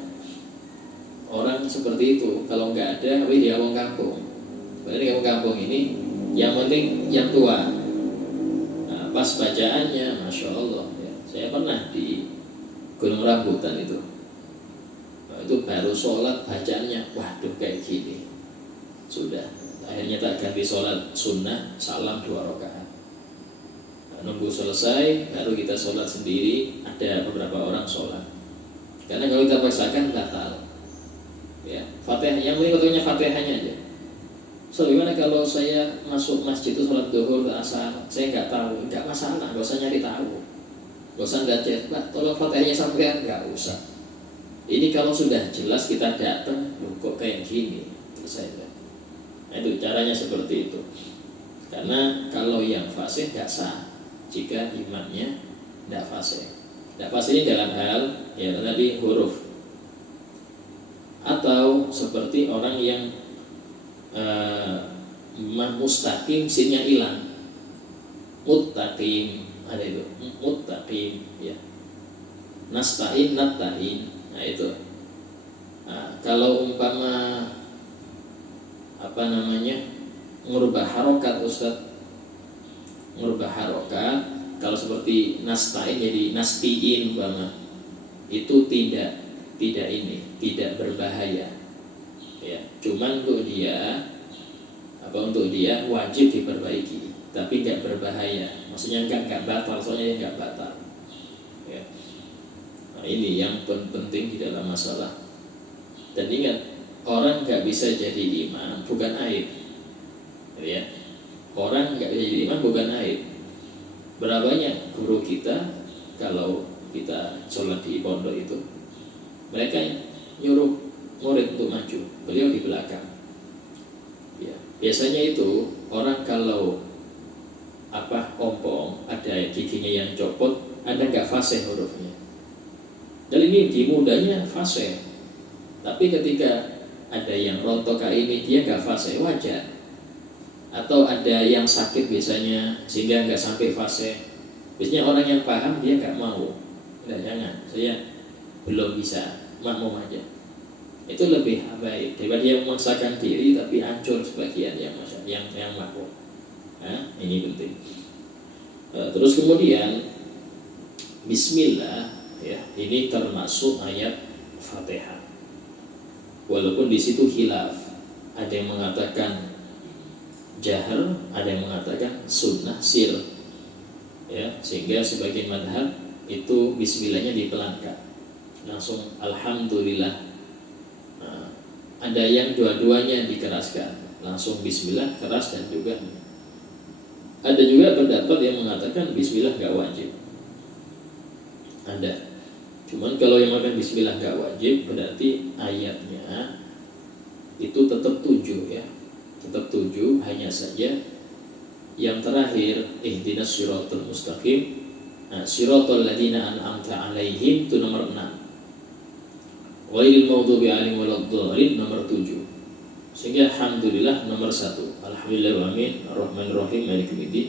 orang seperti itu. Kalau nggak ada, tapi di kampung. Padahal di kampung ini yang penting yang tua. Nah, pas bacaannya, masya Allah, ya. Saya pernah di Gunung Rambutan itu. Nah, itu baru sholat bacaannya, waduh kayak gini. Sudah, akhirnya tak ganti sholat sunnah, salam 2 rakaat. Nunggu selesai baru kita sholat sendiri. Ada beberapa orang sholat, karena kalau kita paksakan batal, ya. Fatihah, yang penting betulnya Fatihahnya aja. So gimana kalau saya masuk masjid itu sholat duhur, asar, saya nggak tahu, nggak masalah, nggak usah nyari tahu, nggak usah baca, Pak tolong Fatihahnya sampean, nggak usah. Ini kalau sudah jelas kita datang, kok kayak gini, selesai. Nah, itu caranya seperti itu. Karena kalau yang fasih nggak sah jika imamnya tidak fasih. Tidak fasih ini dalam hal, ya tadi huruf, atau seperti orang yang mustaqim sinnya hilang, muttaqim, ada itu muttaqim, ya, nasta'in natta'in. Nah itu, kalau umpama ngubah harokat, Ustaz, ngubah harokat, kalau seperti nasta'in jadi nastiin umpama, itu tidak berbahaya, ya. Cuman untuk dia wajib diperbaiki, tapi nggak berbahaya. Maksudnya nggak batal, soalnya nggak batal, ya. Nah, ini yang penting di dalam masalah. Dan ingat, orang nggak bisa jadi imam bukan aib, ya. Orang nggak bisa jadi imam bukan aib. Berapa banyak guru kita, kalau kita sholat di pondok itu, mereka nyuruh murid untuk maju, beliau di belakang, ya. Biasanya itu orang kalau ompong, ada giginya yang copot, ada nggak fasih hurufnya. Dan ini di mudanya fasih, tapi ketika ada yang rontok kayak ini, dia nggak fasih, wajar. Atau ada yang sakit biasanya sehingga nggak sampai fase. Biasanya orang yang paham dia nggak mau, jangan, saya belum bisa, makmum aja. Itu lebih baik daripada dia memaksakan diri tapi hancur sebagian yang makmum. Nah, ini penting. Terus kemudian Bismillah, ya, ini termasuk ayat Fatihah. Walaupun di situ khilaf, ada yang mengatakan jahar, ada yang mengatakan sunnah sir, ya, sehingga sebagian madhab itu bismillahnya dipelankan. langsung alhamdulillah. Nah, ada yang dua-duanya dikeraskan, langsung bismillah keras, dan juga ada juga pendapat yang mengatakan bismillah gak wajib. Ada. Cuman kalau yang makan bismillah gak wajib, berarti ayatnya itu tetap 7 ya. Tetap 7, hanya saja yang terakhir ihdinas siratal mustaqim, siratal ladzina an'amta 'alaihim itu nomor 6. Ghairil maghdubi 'alaihim waladdallin nomor 7. Sehingga alhamdulillah nomor 1. Alhamdulillah wa amin arrahmanir rahim maliki yaumiddin.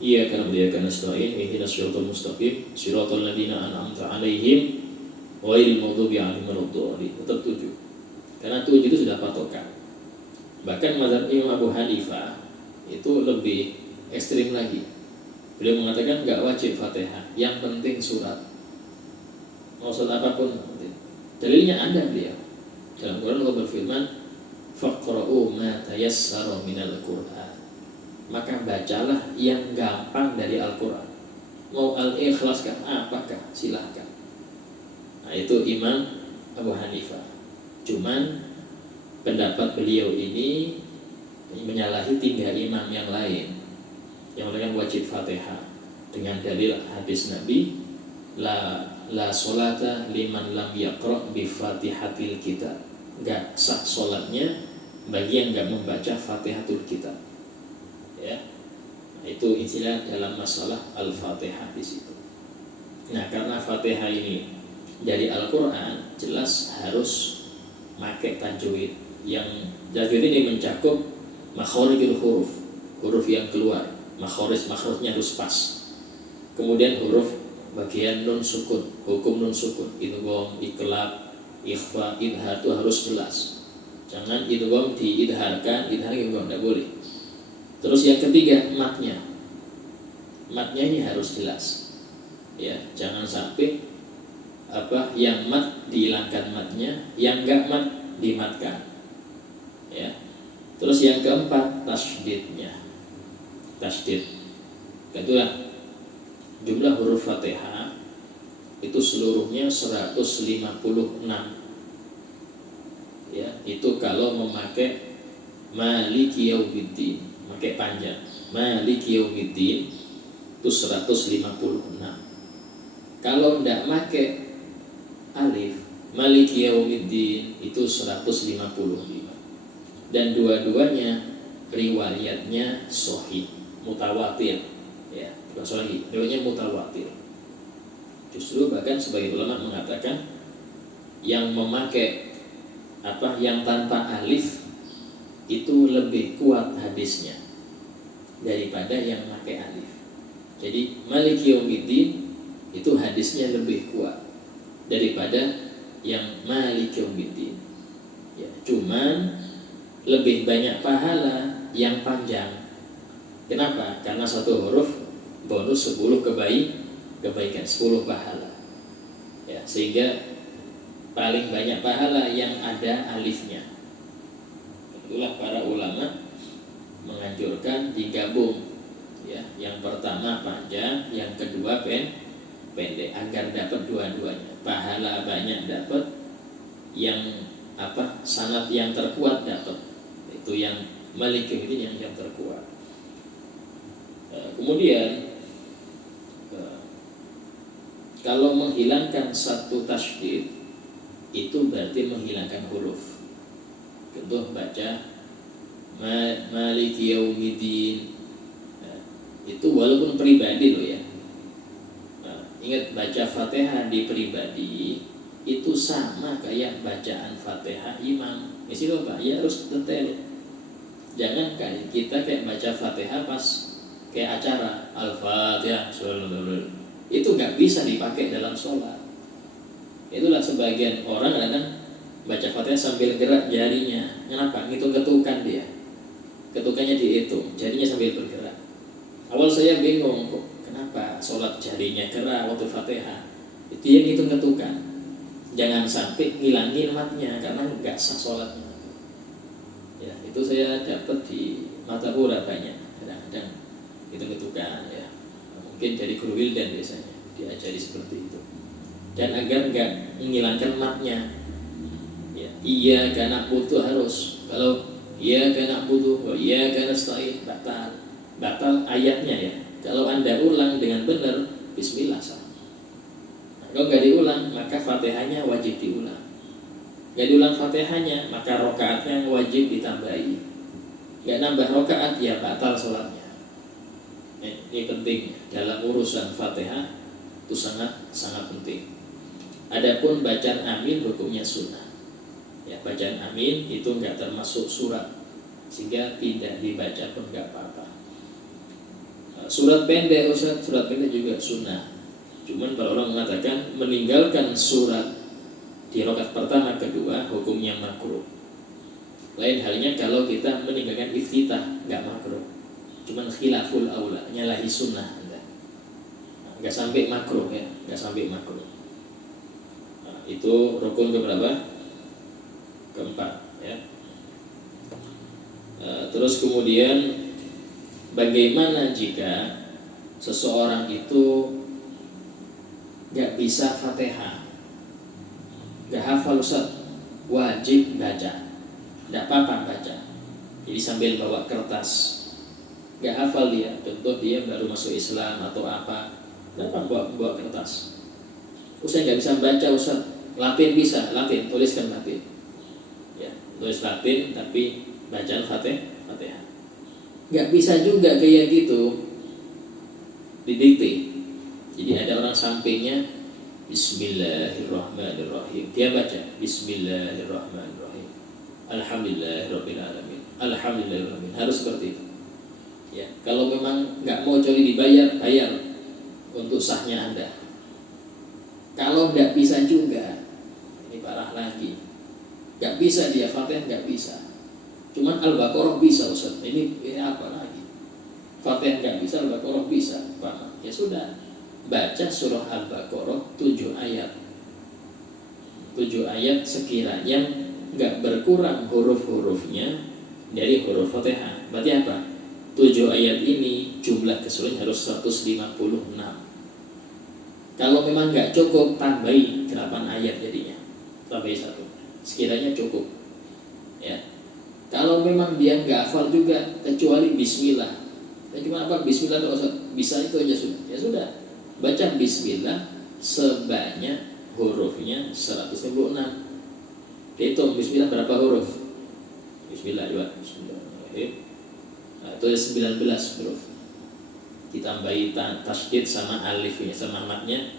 Iyyaka na'budu wa iyyaka nasta'in ihdinas siratal mustaqim siratal ladzina an'amta 'alaihim ghairil maghdubi 'alaihim waladdallin. Tetap 7. Karena 7 itu sudah patokan. Bahkan mazhab Imam Abu Hanifah itu lebih ekstrim lagi. Beliau mengatakan enggak wajib Fatihah, yang penting surat. Mau surat apapun. Dalilnya ada beliau. Dalam Quran Allah berfirman, "Faqra'u ma tayassara minal Qur'an." Maka bacalah yang gampang dari Al-Qur'an. Mau Al-Ikhlas kah? Apakah? Silahkan. Nah, itu Imam Abu Hanifah. Cuman pendapat beliau ini menyalahi 3 imam yang lain yang mengatakan wajib Fatihah dengan dalil hadis Nabi, la sholata liman lam yaqra bi Fatihatil kitab. Enggak sah sholatnya bagi yang enggak membaca Fatihatul kitab. Ya. Nah, itu istilah dalam masalah Al-Fatihah di situ. Nah, karena Fatihah ini dari Al-Qur'an, jelas harus pakai tajwid. Yang tajwid ini mencakup makharijul huruf, huruf yang keluar, makhrajnya harus pas. Kemudian huruf bagian nun sukun, hukum nun sukun, idgham, iqlab, ikhfa, idhar itu harus jelas. Jangan idgham diidharkan, idhar idgham tidak boleh. Terus yang ketiga matnya. Matnya ini harus jelas. Ya, jangan sampai yang mat dihilangkan matnya, yang enggak mat dimatkan. Ya. Terus yang keempat tasydidnya. Tasydid. Itulah jumlah huruf Fatihah itu seluruhnya 156. Ya, itu kalau memakai Maliki Yaumiddin, pakai panjang. Maliki Yaumiddin itu 156. Kalau tidak pakai alif, Maliki Yaumiddin itu 155. Dan dua-duanya riwayatnya sahih, mutawatir. Ya, bukan sahih, riwayatnya mutawatir. Justru bahkan sebagian ulama mengatakan yang memakai yang tanpa alif itu lebih kuat hadisnya daripada yang memakai alif. Jadi Maliki Yaumiddin itu hadisnya lebih kuat daripada yang Maliki Yaumiddin. Ya, cuman lebih banyak pahala yang panjang. Kenapa? Karena satu huruf bonus 10 kebaikan, 10 pahala. Ya, sehingga paling banyak pahala yang ada alifnya. Itulah para ulama menganjurkan digabung. Ya, yang pertama panjang, yang kedua pendek agar dapat dua-duanya. Pahala banyak dapat, yang sanad yang terkuat dapat. Itu yang Maliki ini yang terkuat. Kemudian kalau menghilangkan satu tasydid itu berarti menghilangkan huruf. Contoh baca Maliki Yaumiddin, itu walaupun pribadi loh ya. Ingat, baca Fatihah di pribadi itu sama kayak bacaan Fatihah imam. Isi Pak, ya harus detail. Jangan kayak kita kayak baca Fatihah pas kayak acara Al-Fatihah, itu nggak bisa dipakai dalam sholat. Itulah sebagian orang kadang baca Fatihah sambil gerak jarinya. Kenapa? Ngitung ketukan dia. Ketukannya dihitung, jarinya sambil bergerak. Awal saya bingung, kok kenapa sholat jarinya gerak waktu Fatihah? Itu yang ngitung ketukan. Jangan sampai ngilangin matnya karena nggak sah sholatnya. Ya, itu saya dapat di mata hura banyak. Kadang-kadang hitung ketukan ya. Mungkin dari guru Wildan biasanya diajari seperti itu. dan agar nggak menghilangkan matnya. Ya, iya karena butuh harus. Kalau iya karena butuh, iya karena nasta'in, batal ayatnya ya. Kalau Anda ulang dengan benar, Bismillah sah. Nah, kalau nggak diulang, maka Fatihahnya wajib diulang. Nggak diulang Fatihahnya, maka rokaatnya wajib ditambahi. Nggak nambah rokaat, ya batal sholatnya. Ini penting dalam urusan Fatihah, itu sangat penting. Adapun bacaan amin hukumnya sunnah. Ya, bacaan amin itu nggak termasuk surat, sehingga tidak dibaca pun nggak apa-apa. Surat pendek, surat pendek juga sunnah. Cuman kalau orang mengatakan meninggalkan surat di rakaat pertama kedua hukumnya makruh. Lain halnya kalau kita meninggalkan iftitah, nggak makruh. Cuman khilaful aula, nyalahi sunnah Anda. Nggak sampai makruh ya, nggak sampai makruh. Nah, itu rukun keberapa? Keempat ya. Terus kemudian bagaimana jika seseorang itu nggak bisa Fatihah, nggak hafal Ustaz, wajib baca, nggak apa-apa baca. Jadi sambil bawa kertas, nggak hafal dia, contoh dia baru masuk Islam atau apa, kenapa bawa kertas? Ustaz nggak bisa baca Ustaz, Latin bisa, Latin, tuliskan Latin. Ya, tulis Latin tapi bacaan Fatihah. Nggak bisa juga kayak gitu didikte. Jadi ada orang sampingnya Bismillahirrahmanirrahim, dia baca Bismillahirrahmanirrahim, Alhamdulillahirabbil alamin, Alhamdulillahirabbil alamin, harus seperti itu. Ya, kalau memang nggak mau coli dibayar, bayar untuk sahnya Anda. Kalau nggak bisa juga, ini parah lagi. Nggak bisa dia Fatihah, nggak bisa. Cuman Al-Baqarah bisa Ustaz. Ini apa lagi? Fatihah nggak bisa, Al-Baqarah bisa. Paham? Ya sudah, baca surah Al-Baqarah 7 ayat. 7 ayat sekiranya nggak berkurang huruf-hurufnya dari huruf Fatihah. Berarti apa? 7 ayat ini jumlah keseluruhan harus 156. Kalau memang nggak cukup, tambahi 8 ayat jadinya. Tambahi 1. Sekiranya cukup. Ya. Kalau memang dia nggak hafal juga, kecuali Bismillah. Dan cuma apa? Bismillah kalau bisa itu aja sudah. Ya sudah. Baca Bismillah sebanyak hurufnya 156. Hitung Bismillah berapa huruf? Bismillah juga. Bismillahirrahmanirrahim. Nah, itu ada 19 huruf. Ditambahi tasydid sama alifnya sama matnya,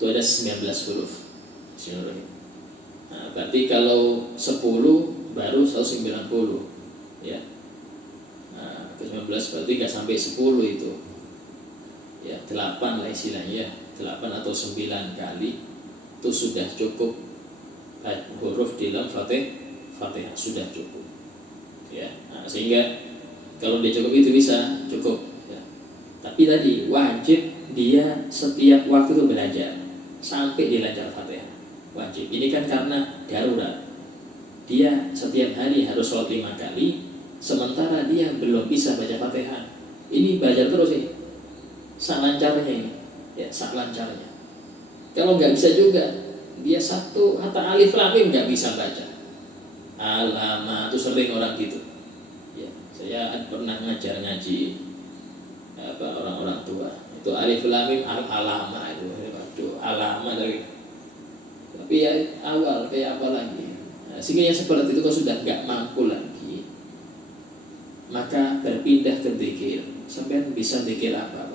itu ada 19 huruf. Bismillahirrahmanirrahim. Nah, berarti kalau 10 baru 190 ya. Nah, ke 19 berarti nggak sampai 10 itu. Ya, 8 lah istilahnya, 8 atau 9 kali itu sudah cukup huruf di dalam Fatihah sudah cukup. Ya, nah, sehingga kalau dia cukup itu bisa cukup. Ya. Tapi tadi wajib dia setiap waktu itu belajar sampai dia lancar Fatihah. Wajib. Ini kan karena darurat. Dia setiap hari harus sholat 5 kali, sementara dia belum bisa baca Fatihah. Ini belajar terus ini. Sak lancarnya ini. Ya, sak lancarnya. Kalau nggak bisa juga, dia satu hatta alif lam mim nggak bisa baca. Alamat itu sering orang gitu. Ya, saya pernah ngajar ngaji orang-orang tua. Itu alif lam mim alama itu. Waduh, alama dari. Tapi ya awal kayak apa lagi? Nah, sehingga yang seperti itu kalau sudah nggak mampu lagi, maka berpindah ke dzikir. Sampai bisa dzikir apa?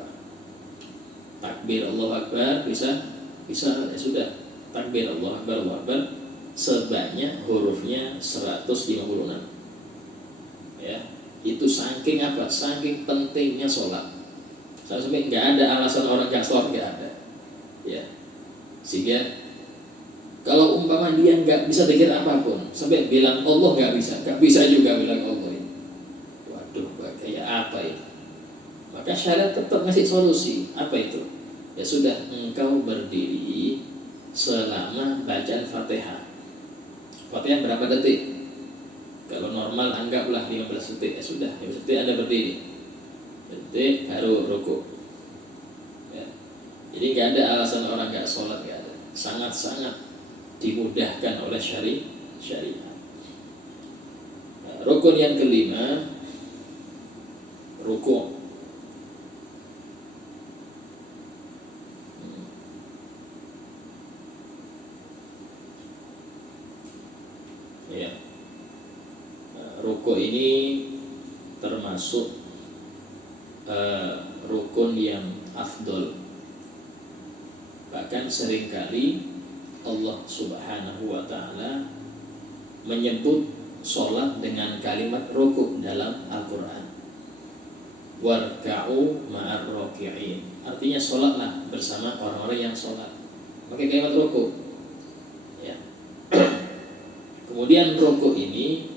Takbir Allahu Akbar bisa ya sudah. Takbir Allahu Akbar sebanyak hurufnya 156. Ya, itu saking apa? Saking pentingnya sholat. Sampai nggak ada alasan orang nggak sholat, nggak ada. Ya, sehingga kalau umpama dia nggak bisa pikir apapun, sampai bilang Allah nggak bisa juga bilang Allah ini. Waduh, kayak apa itu? Maka syariat tetap ngasih solusi. Apa itu? Ya sudah, engkau berdiri selama bacaan Fatihah. Fatihah berapa detik? Kalau normal anggaplah 15 detik. Ya sudah, 15 detik Anda berdiri. Detik baru rukuk. Ya. Jadi nggak ada alasan orang nggak sholat, nggak ada. sangat-sangat dimudahkan oleh syariat. Rukun yang kelima, rukuk. Ya, rukuk ini termasuk rukun yang afdol. Bahkan seringkali Allah Subhanahu wa ta'ala menyebut sholat dengan kalimat rukuk dalam Al-Quran. Warka'u ma'ar raki'in. Artinya sholatlah bersama orang-orang yang sholat. Pakai kalimat rukuk. Ya. Kemudian rukuk ini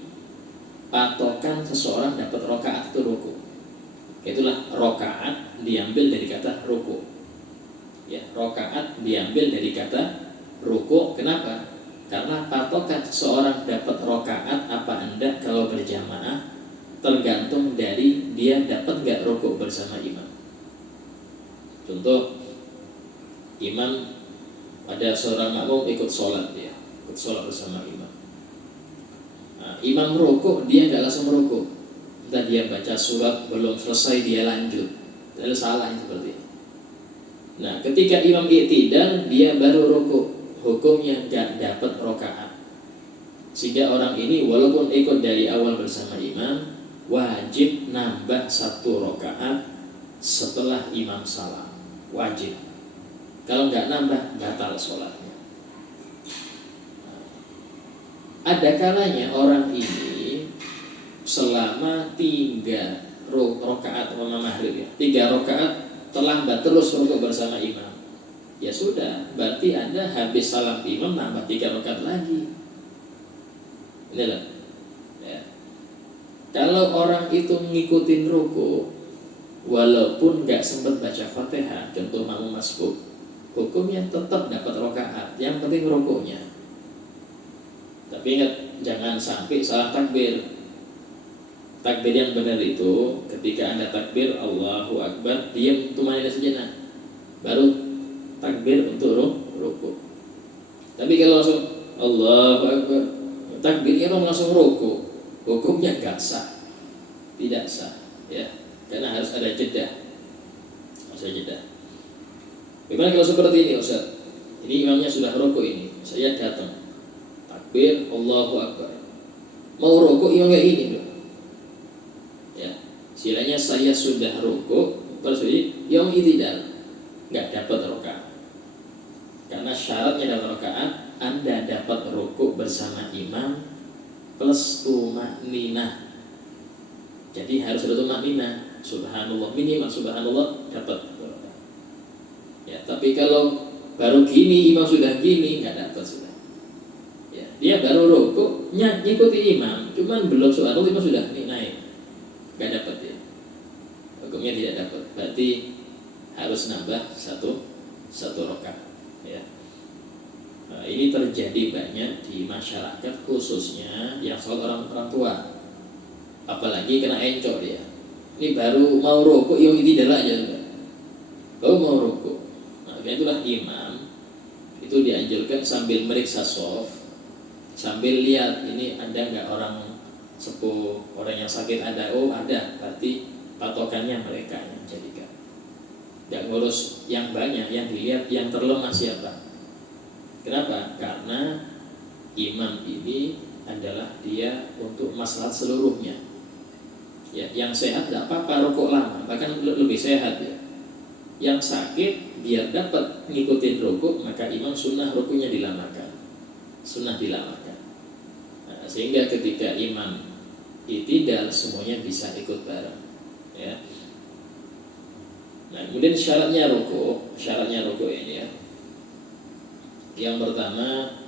patokan seseorang dapat rakaat itu rukuk. Itulah rakaat diambil dari kata rukuk. Ya, rakaat diambil dari kata rukuk. Kenapa? Karena patokan seseorang dapat rakaat apa enggak kalau berjamaah tergantung dari dia dapat enggak rukuk bersama imam. Contoh, imam ada seorang makmum ikut sholat, dia ikut sholat bersama imam. Nah, imam rukuk, dia enggak langsung rukuk. Entah dia baca surat belum selesai dia lanjut. Itu salah seperti itu. Nah, ketika imam i'tidal, dia baru rukuk, hukumnya enggak dapat rakaat. Sehingga orang ini walaupun ikut dari awal bersama imam, wajib nambah 1 rakaat setelah imam salam. Wajib. Kalau enggak nambah, batal sholatnya. Ada kalanya orang ini selama 3 rakaat maghrib ya, 3 rakaat terlambat terus rukuk bersama imam, ya sudah, berarti Anda habis salam imam nambah 3 rakaat lagi. Inilah ya. Kalau orang itu ngikutin rukuk walaupun gak sempat baca Fatihah, contoh makmum masbuk, hukumnya tetap dapat rakaat, yang penting rukuknya. Tapi ingat, jangan sampai salah takbir. Takbir yang benar itu ketika Anda takbir Allahu Akbar, diam tumanina sejenak, baru takbir untuk rukuk. Tapi kalau langsung Allahu Akbar, takbirnya langsung rukuk, hukumnya gak sah, tidak sah ya, karena harus ada jeda. Bagaimana kalau seperti ini Ustaz? Ini imamnya sudah rukuk, ini saya datang, takbir Allahu Akbar, mau rukuk imamnya ini dong. Ya, istilahnya saya sudah rukuk, terus yang i'tidal, nggak dapat rakaat. Karena syaratnya dapat rakaat, Anda dapat rukuk bersama imam plus tumakninah. Jadi harus ada tumakninah, subhanallah, minimal subhanallah dapat. Ya, tapi kalau baru gini imam sudah gini, nggak dapat sudah. Ya, dia baru rukuk, ngikuti imam, cuman belum subhanallah imam sudah naik. Gak dapat ya, hukumnya tidak dapat. Berarti harus nambah satu rakaat ya. Nah, ini terjadi banyak di masyarakat, khususnya yang sholat orang tua, apalagi kena encok dia. Ini baru mau rukuk yang tidak aja sudah, baru mau rukuk. Nah, itulah imam itu dianjurkan sambil meriksa shaf, sambil lihat ini ada nggak orang sepuh, orang yang sakit ada, oh ada, berarti patokannya mereka yang jadikan. Gak ngurus yang banyak, yang dilihat yang terlemah siapa. Kenapa? Karena imam ini adalah dia untuk maslahat seluruhnya. Ya, yang sehat gak apa-apa rukuk lama, bahkan lebih sehat ya. Yang sakit biar dapat ngikutin rukuk, maka imam sunnah rukuknya dilamakan. Nah, sehingga ketika imam i'tidal semuanya bisa ikut bareng ya. Nah, kemudian syaratnya rukuk ini ya. Yang pertama,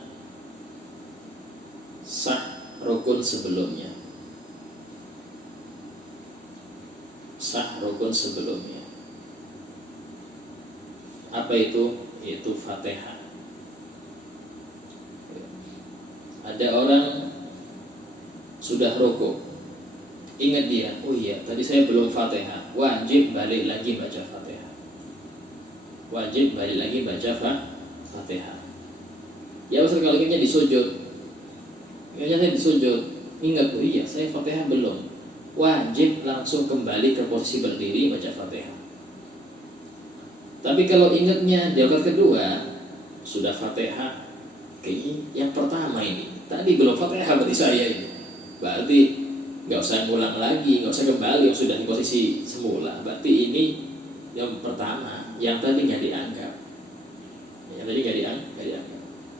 sah rukun sebelumnya. Apa itu? Yaitu Fatihah. Ada orang sudah rukuk, ingat dia, oh iya tadi saya belum Fatihah, wajib balik lagi baca Fatihah. Ya Ustaz, kalau ingatnya di sujud, ingatnya saya di sujud, ingat tuh, iya saya Fatihah belum, wajib langsung kembali ke posisi berdiri baca Fatihah. Tapi kalau ingatnya di rakaat kedua sudah Fatihah, kayaknya yang pertama ini tadi belum Fatihah berarti saya ini, berarti nggak usah ngulang lagi, nggak usah kembali yang sudah di posisi semula. Berarti ini yang pertama, yang tadi nggak dianggap, yang tadi nggak dianggap,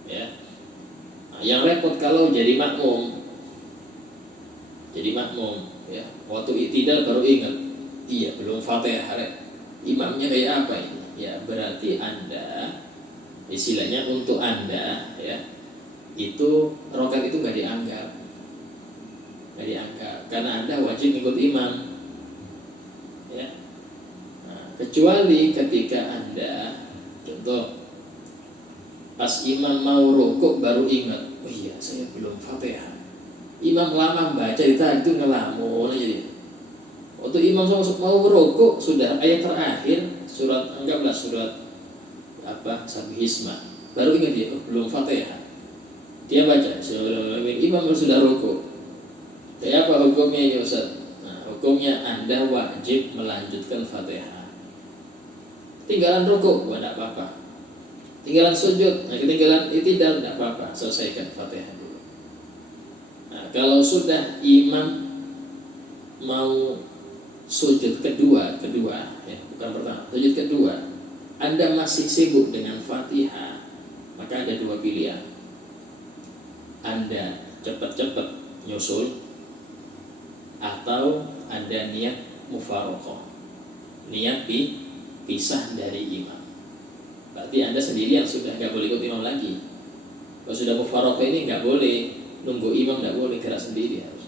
ya. Nah, yang repot kalau jadi makmum, ya. Waktu i'tidal baru ingat, iya belum Fatihah, imamnya kayak apa ini? Ya berarti Anda, istilahnya untuk Anda, ya, itu rakaat itu nggak dianggap, karena Anda wajib ikut imam, ya. Nah, kecuali ketika Anda, contoh, pas imam mau rukuk baru ingat, oh iya saya belum Fatihah. Imam lama baca itu ngelamun aja. Waktu imam mau rukuk sudah ayat terakhir surat, anggaplah surat apa, Sabbihisma, baru ingat dia, oh, belum Fatihah. Dia baca, imam sudah rukuk. Kayak apa hukumnya ini Ustaz? Nah, hukumnya Anda wajib melanjutkan Fatihah. Tinggalan rukuk, tidak apa-apa. Tinggalan sujud, nah ketinggalan i'tidal, tidak apa-apa, selesaikan Fatihah dulu. Nah, kalau sudah imam mau sujud kedua, ya, bukan pertama, sujud kedua, Anda masih sibuk dengan Fatihah, maka ada dua pilihan. Anda cepat-cepat nyusul, atau Anda niat mufaroqah, niat pisah dari imam. Berarti Anda sendirian, sudah nggak boleh ikut imam lagi. Kalau sudah mufaroqah ini nggak boleh nunggu imam, nggak boleh gerak sendiri harus.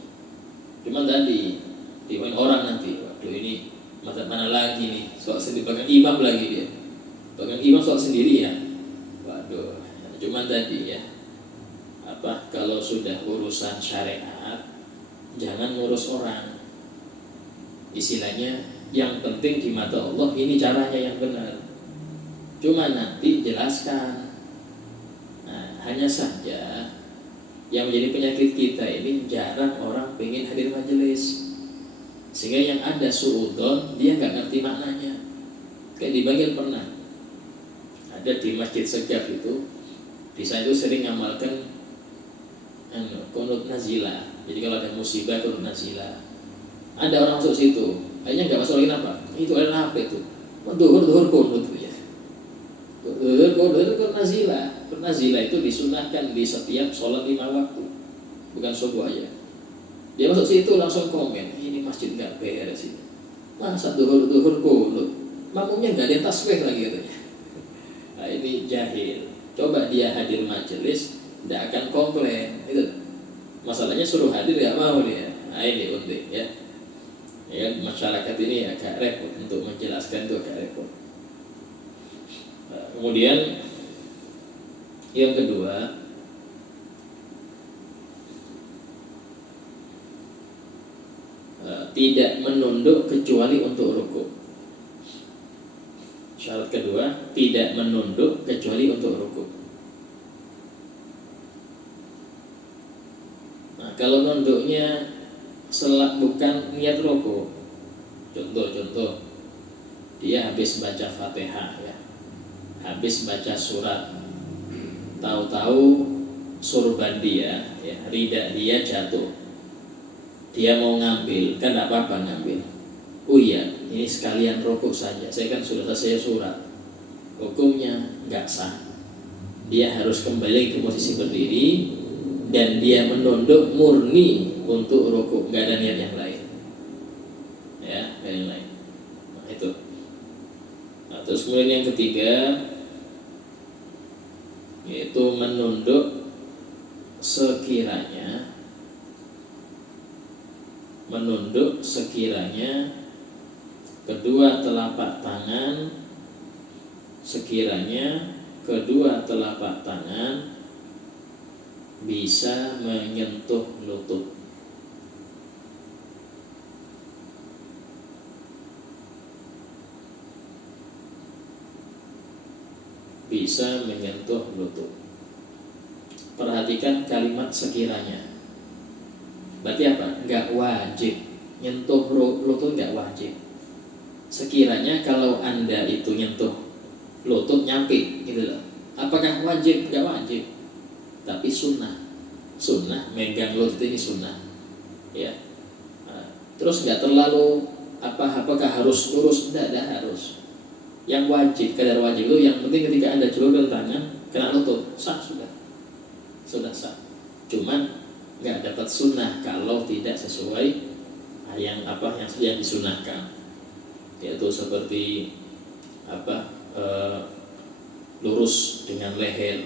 Cuman tadi dimain orang nanti, waduh ini mazhab mana lagi nih, soal sendiri, bahkan imam lagi dia, bahkan imam soal sendiri ya, waduh. Cuman tadi ya, apa, kalau sudah urusan syariat jangan ngurus orang, istilahnya yang penting di mata Allah ini caranya yang benar, cuma nanti jelaskan. Nah, hanya saja yang menjadi penyakit kita ini jarang orang pengen hadir majelis, sehingga yang ada suudon, dia nggak ngerti maknanya. Kayak di Bangil pernah ada di Masjid Segaf itu, di sana itu sering ngamalkan qunut nazilah. Jadi kalau ada musibah qunut nazilah, ada orang masuk situ, akhirnya nggak masuk lagi apa? Itu ada apa itu? Duhur qunut ya. Qunut nazilah. Nazilah itu disunahkan di setiap sholat 5 waktu, bukan subuh aja. Dia masuk situ langsung komen, ini masjid nggak beres ini. Masa duhur qunut? Makmumnya nggak ada yang tasbih lagi katanya. Nah, ini jahil. Coba dia hadir majelis, tidak akan komplain. Itu masalahnya, suruh hadir nggak mau dia. Nah, ini penting ya. Ya, masyarakat ini agak repot untuk menjelaskan, itu agak repot. Nah, kemudian yang kedua, tidak menunduk kecuali untuk rukuk. Syarat kedua, tidak menunduk kecuali untuk rukuk. Nah, kalau nunduknya bukan niat rukuk, contoh dia habis baca Fatihah ya, habis baca surat, tahu-tahu surban dia, ya, rida dia jatuh, dia mau ngambil, kan tidak apa-apa ngambil. Oh iya, ini sekalian rukuk saja, saya kan sudah selesai surat. Hukumnya nggak sah. Dia harus kembali ke posisi berdiri, dan dia menunduk murni untuk rukuk, nggak ada niat yang lain. Ya, nggak ada yang lain. Nah, itu. Nah, terus kemudian yang ketiga, yaitu menunduk sekiranya kedua telapak tangan bisa menyentuh lutut. Bisa menyentuh lutut. perhatikan kalimat sekiranya. Berarti apa? Nggak wajib nyentuh lutut, nggak wajib. Sekiranya kalau Anda itu nyentuh lutut nyampe gitu loh. Apakah wajib? Nggak wajib. Tapi sunnah. Sunnah megang lutut ini sunnah. Ya. Terus nggak terlalu apakah harus lurus? Tidak harus. Yang wajib, kadar wajib itu yang penting ketika Anda julurkan tangan kena lutut, sah sudah sah. Cuman nggak dapat sunnah kalau tidak sesuai yang disunahkan, yaitu seperti lurus dengan leher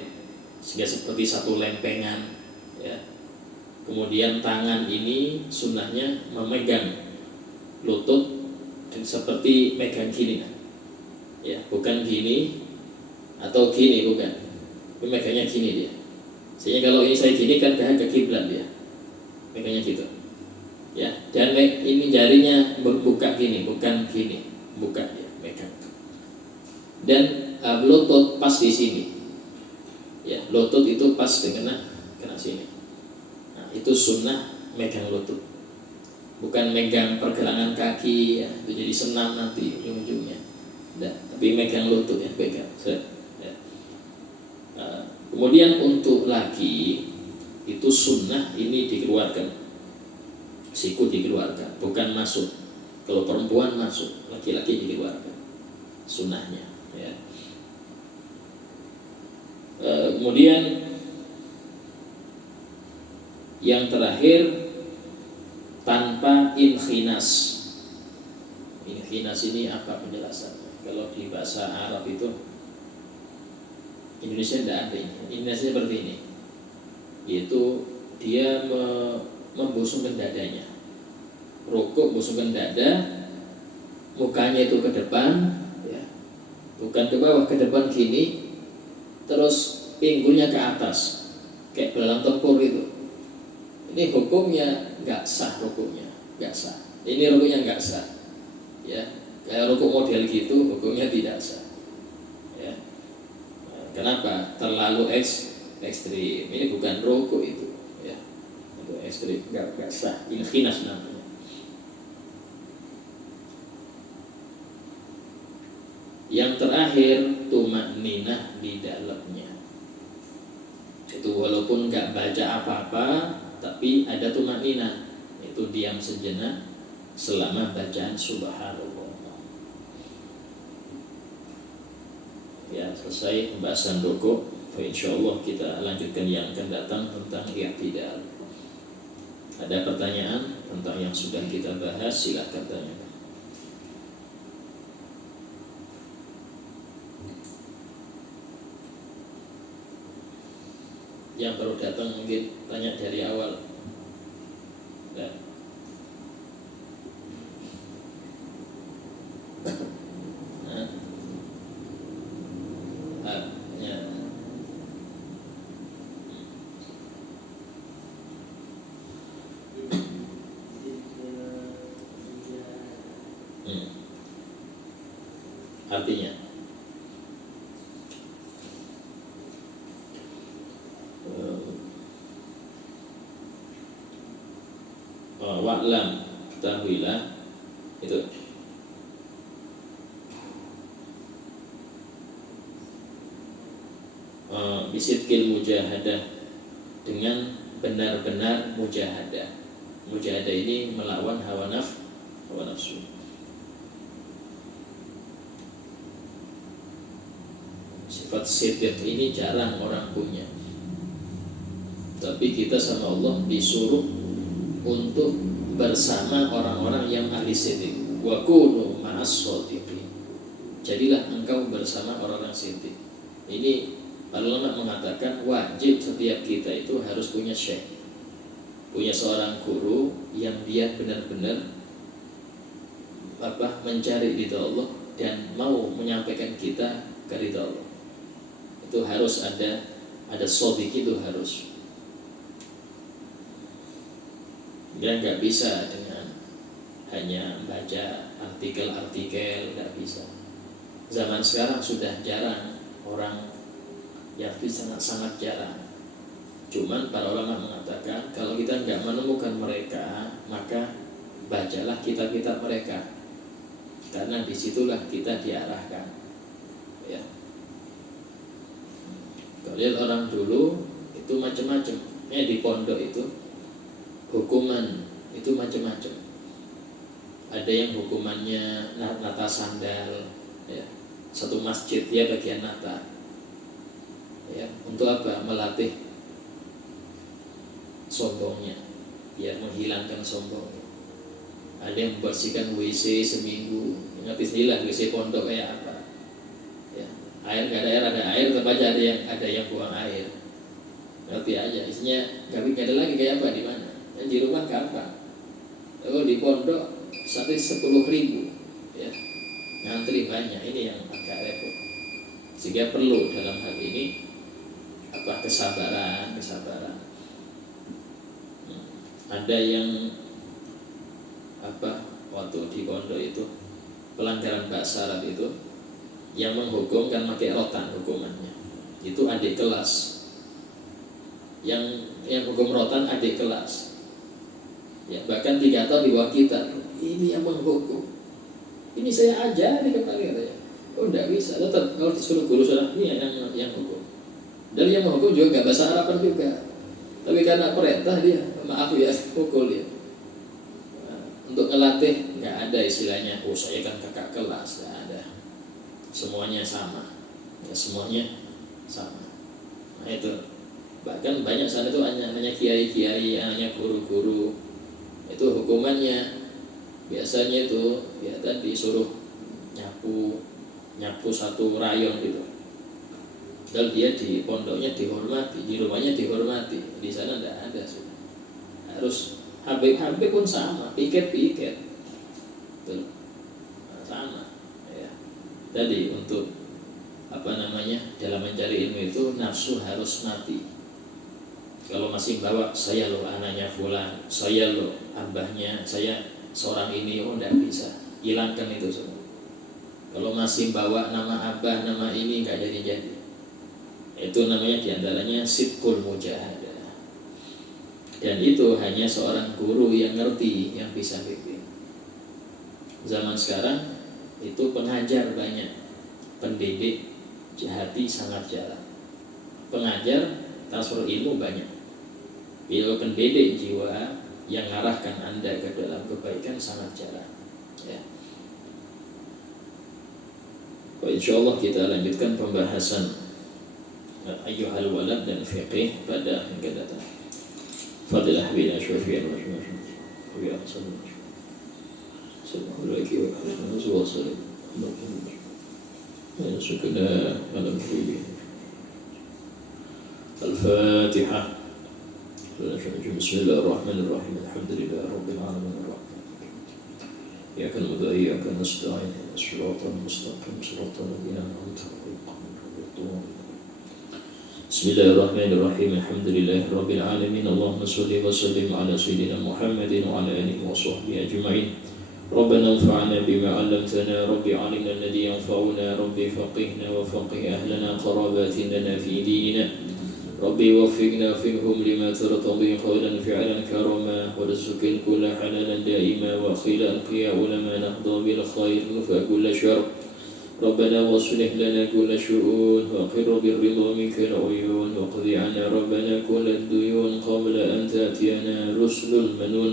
sehingga seperti satu lempengan, ya. Kemudian tangan ini sunnahnya memegang lutut dan seperti megang gini, ya, bukan gini atau gini, bukan, megangnya gini dia. Sehingga kalau ini saya gini kan ke kiblat dia, megangnya gitu, ya. Dan ini jarinya buka gini, bukan gini, buka dia, megang. Dan lutut pas di sini, ya, lutut itu pas kena sini. Nah, itu sunnah megang lutut, bukan megang pergelangan kaki, ya, itu jadi senam nanti ujung-ujungnya. Nah, tapi megang lutut, ya, pegang. Ya. Kemudian untuk laki itu sunnah ini dikeluarkan, siku dikeluarkan, bukan masuk. Kalau perempuan masuk, laki-laki dikeluarkan, sunnahnya, ya. Kemudian yang terakhir tanpa inkhinas. Inkhinas ini apa penjelasannya? Kalau di bahasa Arab itu, Indonesia tidak ada ini. Indonesia seperti ini, yaitu dia membusungkan dadanya, rukuk busungkan dada, mukanya itu ke depan, ya, bukan ke bawah, ke depan gini, terus pinggulnya ke atas, kayak belalang tempur itu. Ini hukumnya nggak sah, hukumnya nggak sah. Ini rukuknya nggak sah, ya. Kayak rukuk model gitu, hukumnya tidak sah, ya. Kenapa? Terlalu ekstrim. Ini bukan rukuk itu, ya. Itu ekstrim, nggak sah. Inkhinas namanya. Yang terakhir tumakninah di dalamnya. Itu walaupun nggak baca apa-apa, tapi ada tumakninah, itu diam sejenak selama bacaan subhanallah. Ya, selesai pembahasan rukuk. Insyaallah kita lanjutkan yang akan datang tentang i'tidal. Ada pertanyaan tentang yang sudah kita bahas, silakan tanya. Yang baru datang mungkin tanya dari awal. Ya. Ya. Artinya wa'lam, ketahuilah itu bisidqil mujahadah, dengan benar-benar mujahadah. Mujahadah ini melawan hawa nafsu. Sifat sidq ini jarang orang punya. Tapi kita sama Allah disuruh untuk bersama orang-orang yang ahli sidq. Wa kunu ma'as shadiqin. Jadilah engkau bersama orang-orang sidq. Ini ulama mengatakan wajib setiap kita itu harus punya syekh, punya seorang guru yang dia benar-benar mencari ridha Allah dan mau menyampaikan kita ke ridha Allah. Itu harus ada shadiq, itu harus. Dia nggak bisa dengan hanya baca artikel, nggak bisa. Zaman sekarang sudah jarang orang, ya sangat jarang. Cuman para ulama mengatakan kalau kita nggak menemukan mereka, maka bacalah kitab-kitab mereka, karena disitulah kita diarahkan. Ya, kalau lihat orang dulu itu macam-macam. Di pondok itu hukuman itu macam-macam. Ada yang hukumannya nata sandal, ya. Satu masjid dia bagian nata, ya. Untuk apa? Melatih sombongnya, biar menghilangkan sombongnya. Ada yang membersihkan WC seminggu. Ngerti sendirilah WC pondok kayak apa, ya. Air nggak ada air tetap aja ada yang buang air. Ngerti aja, isinya nggak ada lagi kayak apa di mana. Dan di rumah gampang. Kalau di pondok sampai 10.000, ya, ngantri banyak. Ini yang agak repot. Sehingga perlu dalam hal ini kesabaran. Ada yang waktu di pondok itu pelanggaran bahasa Arab itu yang menghukum kan pakai rotan hukumannya. Itu adik kelas. Yang hukum rotan adik kelas. Ya, bahkan 3 tahun di bawah kita. Ini yang menghukum. Ini saya ajari kembali katanya. Oh, enggak bisa. Tetap kalau disuruh guru sudah ini yang hukum. Dan yang menghukum juga enggak bahasa Araban juga. Tapi karena perintah dia, maaf ya, pukul dia. Untuk ngelatih enggak ada istilahnya. Oh, saya kan kakak kelas, enggak ada. Semuanya sama. Ya, semuanya sama. Nah, itu. Bahkan banyak sana itu hanya kiai-kiai, hanya guru-guru. Itu hukumannya biasanya itu ya tadi disuruh nyapu satu rayon gitu. Dan dia di pondoknya dihormati, di rumahnya dihormati. Di sana tidak ada sudah. Harus Habib pun sama, piket betul, sama ya. Tadi untuk dalam mencari ilmu itu nafsu harus mati. Kalau masih bawa saya loh anaknya fulan, saya loh abahnya, saya seorang ini, oh tidak bisa, hilangkan itu semua. Kalau masih bawa nama abah, nama ini nggak jadi. Itu namanya diantaranya sidqul mujahadah. Dan itu hanya seorang guru yang ngerti yang bisa bimbing. Zaman sekarang itu pengajar banyak, pendidik hati sangat jarang. Pengajar transfer ilmu banyak. Bila pendidik jiwa yang mengarahkan Anda ke dalam kebaikan sangat jarang. Ya. Insyaallah kita lanjutkan pembahasan ayyuhal walad dan fiqih pada yang akan datang. Fadilah bina syafi'an wa syafi'an. Wa sallallahu alaihi wa sallam. Syukurna malam ini. Al-Fatihah. Bismillahirrahmanirrahim. Alhamdulillah rabbil alamin arrahman. إياك نعبد وإياك نستعين صراط المستقيم صراط الذين أنعمت عليهم. بسم الله الرحمن الرحيم الحمد لله رب العالمين اللهم صل وسلم على سيدنا محمد وعلى آله وصحبه أجمعين. ربنا انفعنا بما علمتنا رب علمنا الذي ينفعنا رب فقهنا وفقه أهلنا قراباتنا في ديننا ربي وفقنا فيهم لما ترتضي قولا فعلا كرما ورزق الكل حلالا دائما وخيلا القيا لما نهضى بالخير فكل شر ربنا واصلح لنا كل شؤون وقر بالرضا منك العيون واقض عنا ربنا كل الديون قبل أن تأتينا رسل المنون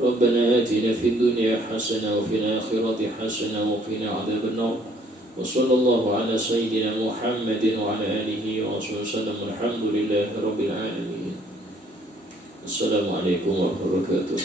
ربنا آتنا في الدنيا حسنة وفي الآخرة حسنة وقنا عذاب النار وصلى الله على سيدنا محمد وعلى آله وصحبه وسلم الحمد لله رب العالمين. السلام عليكم ورحمة الله وبركاته.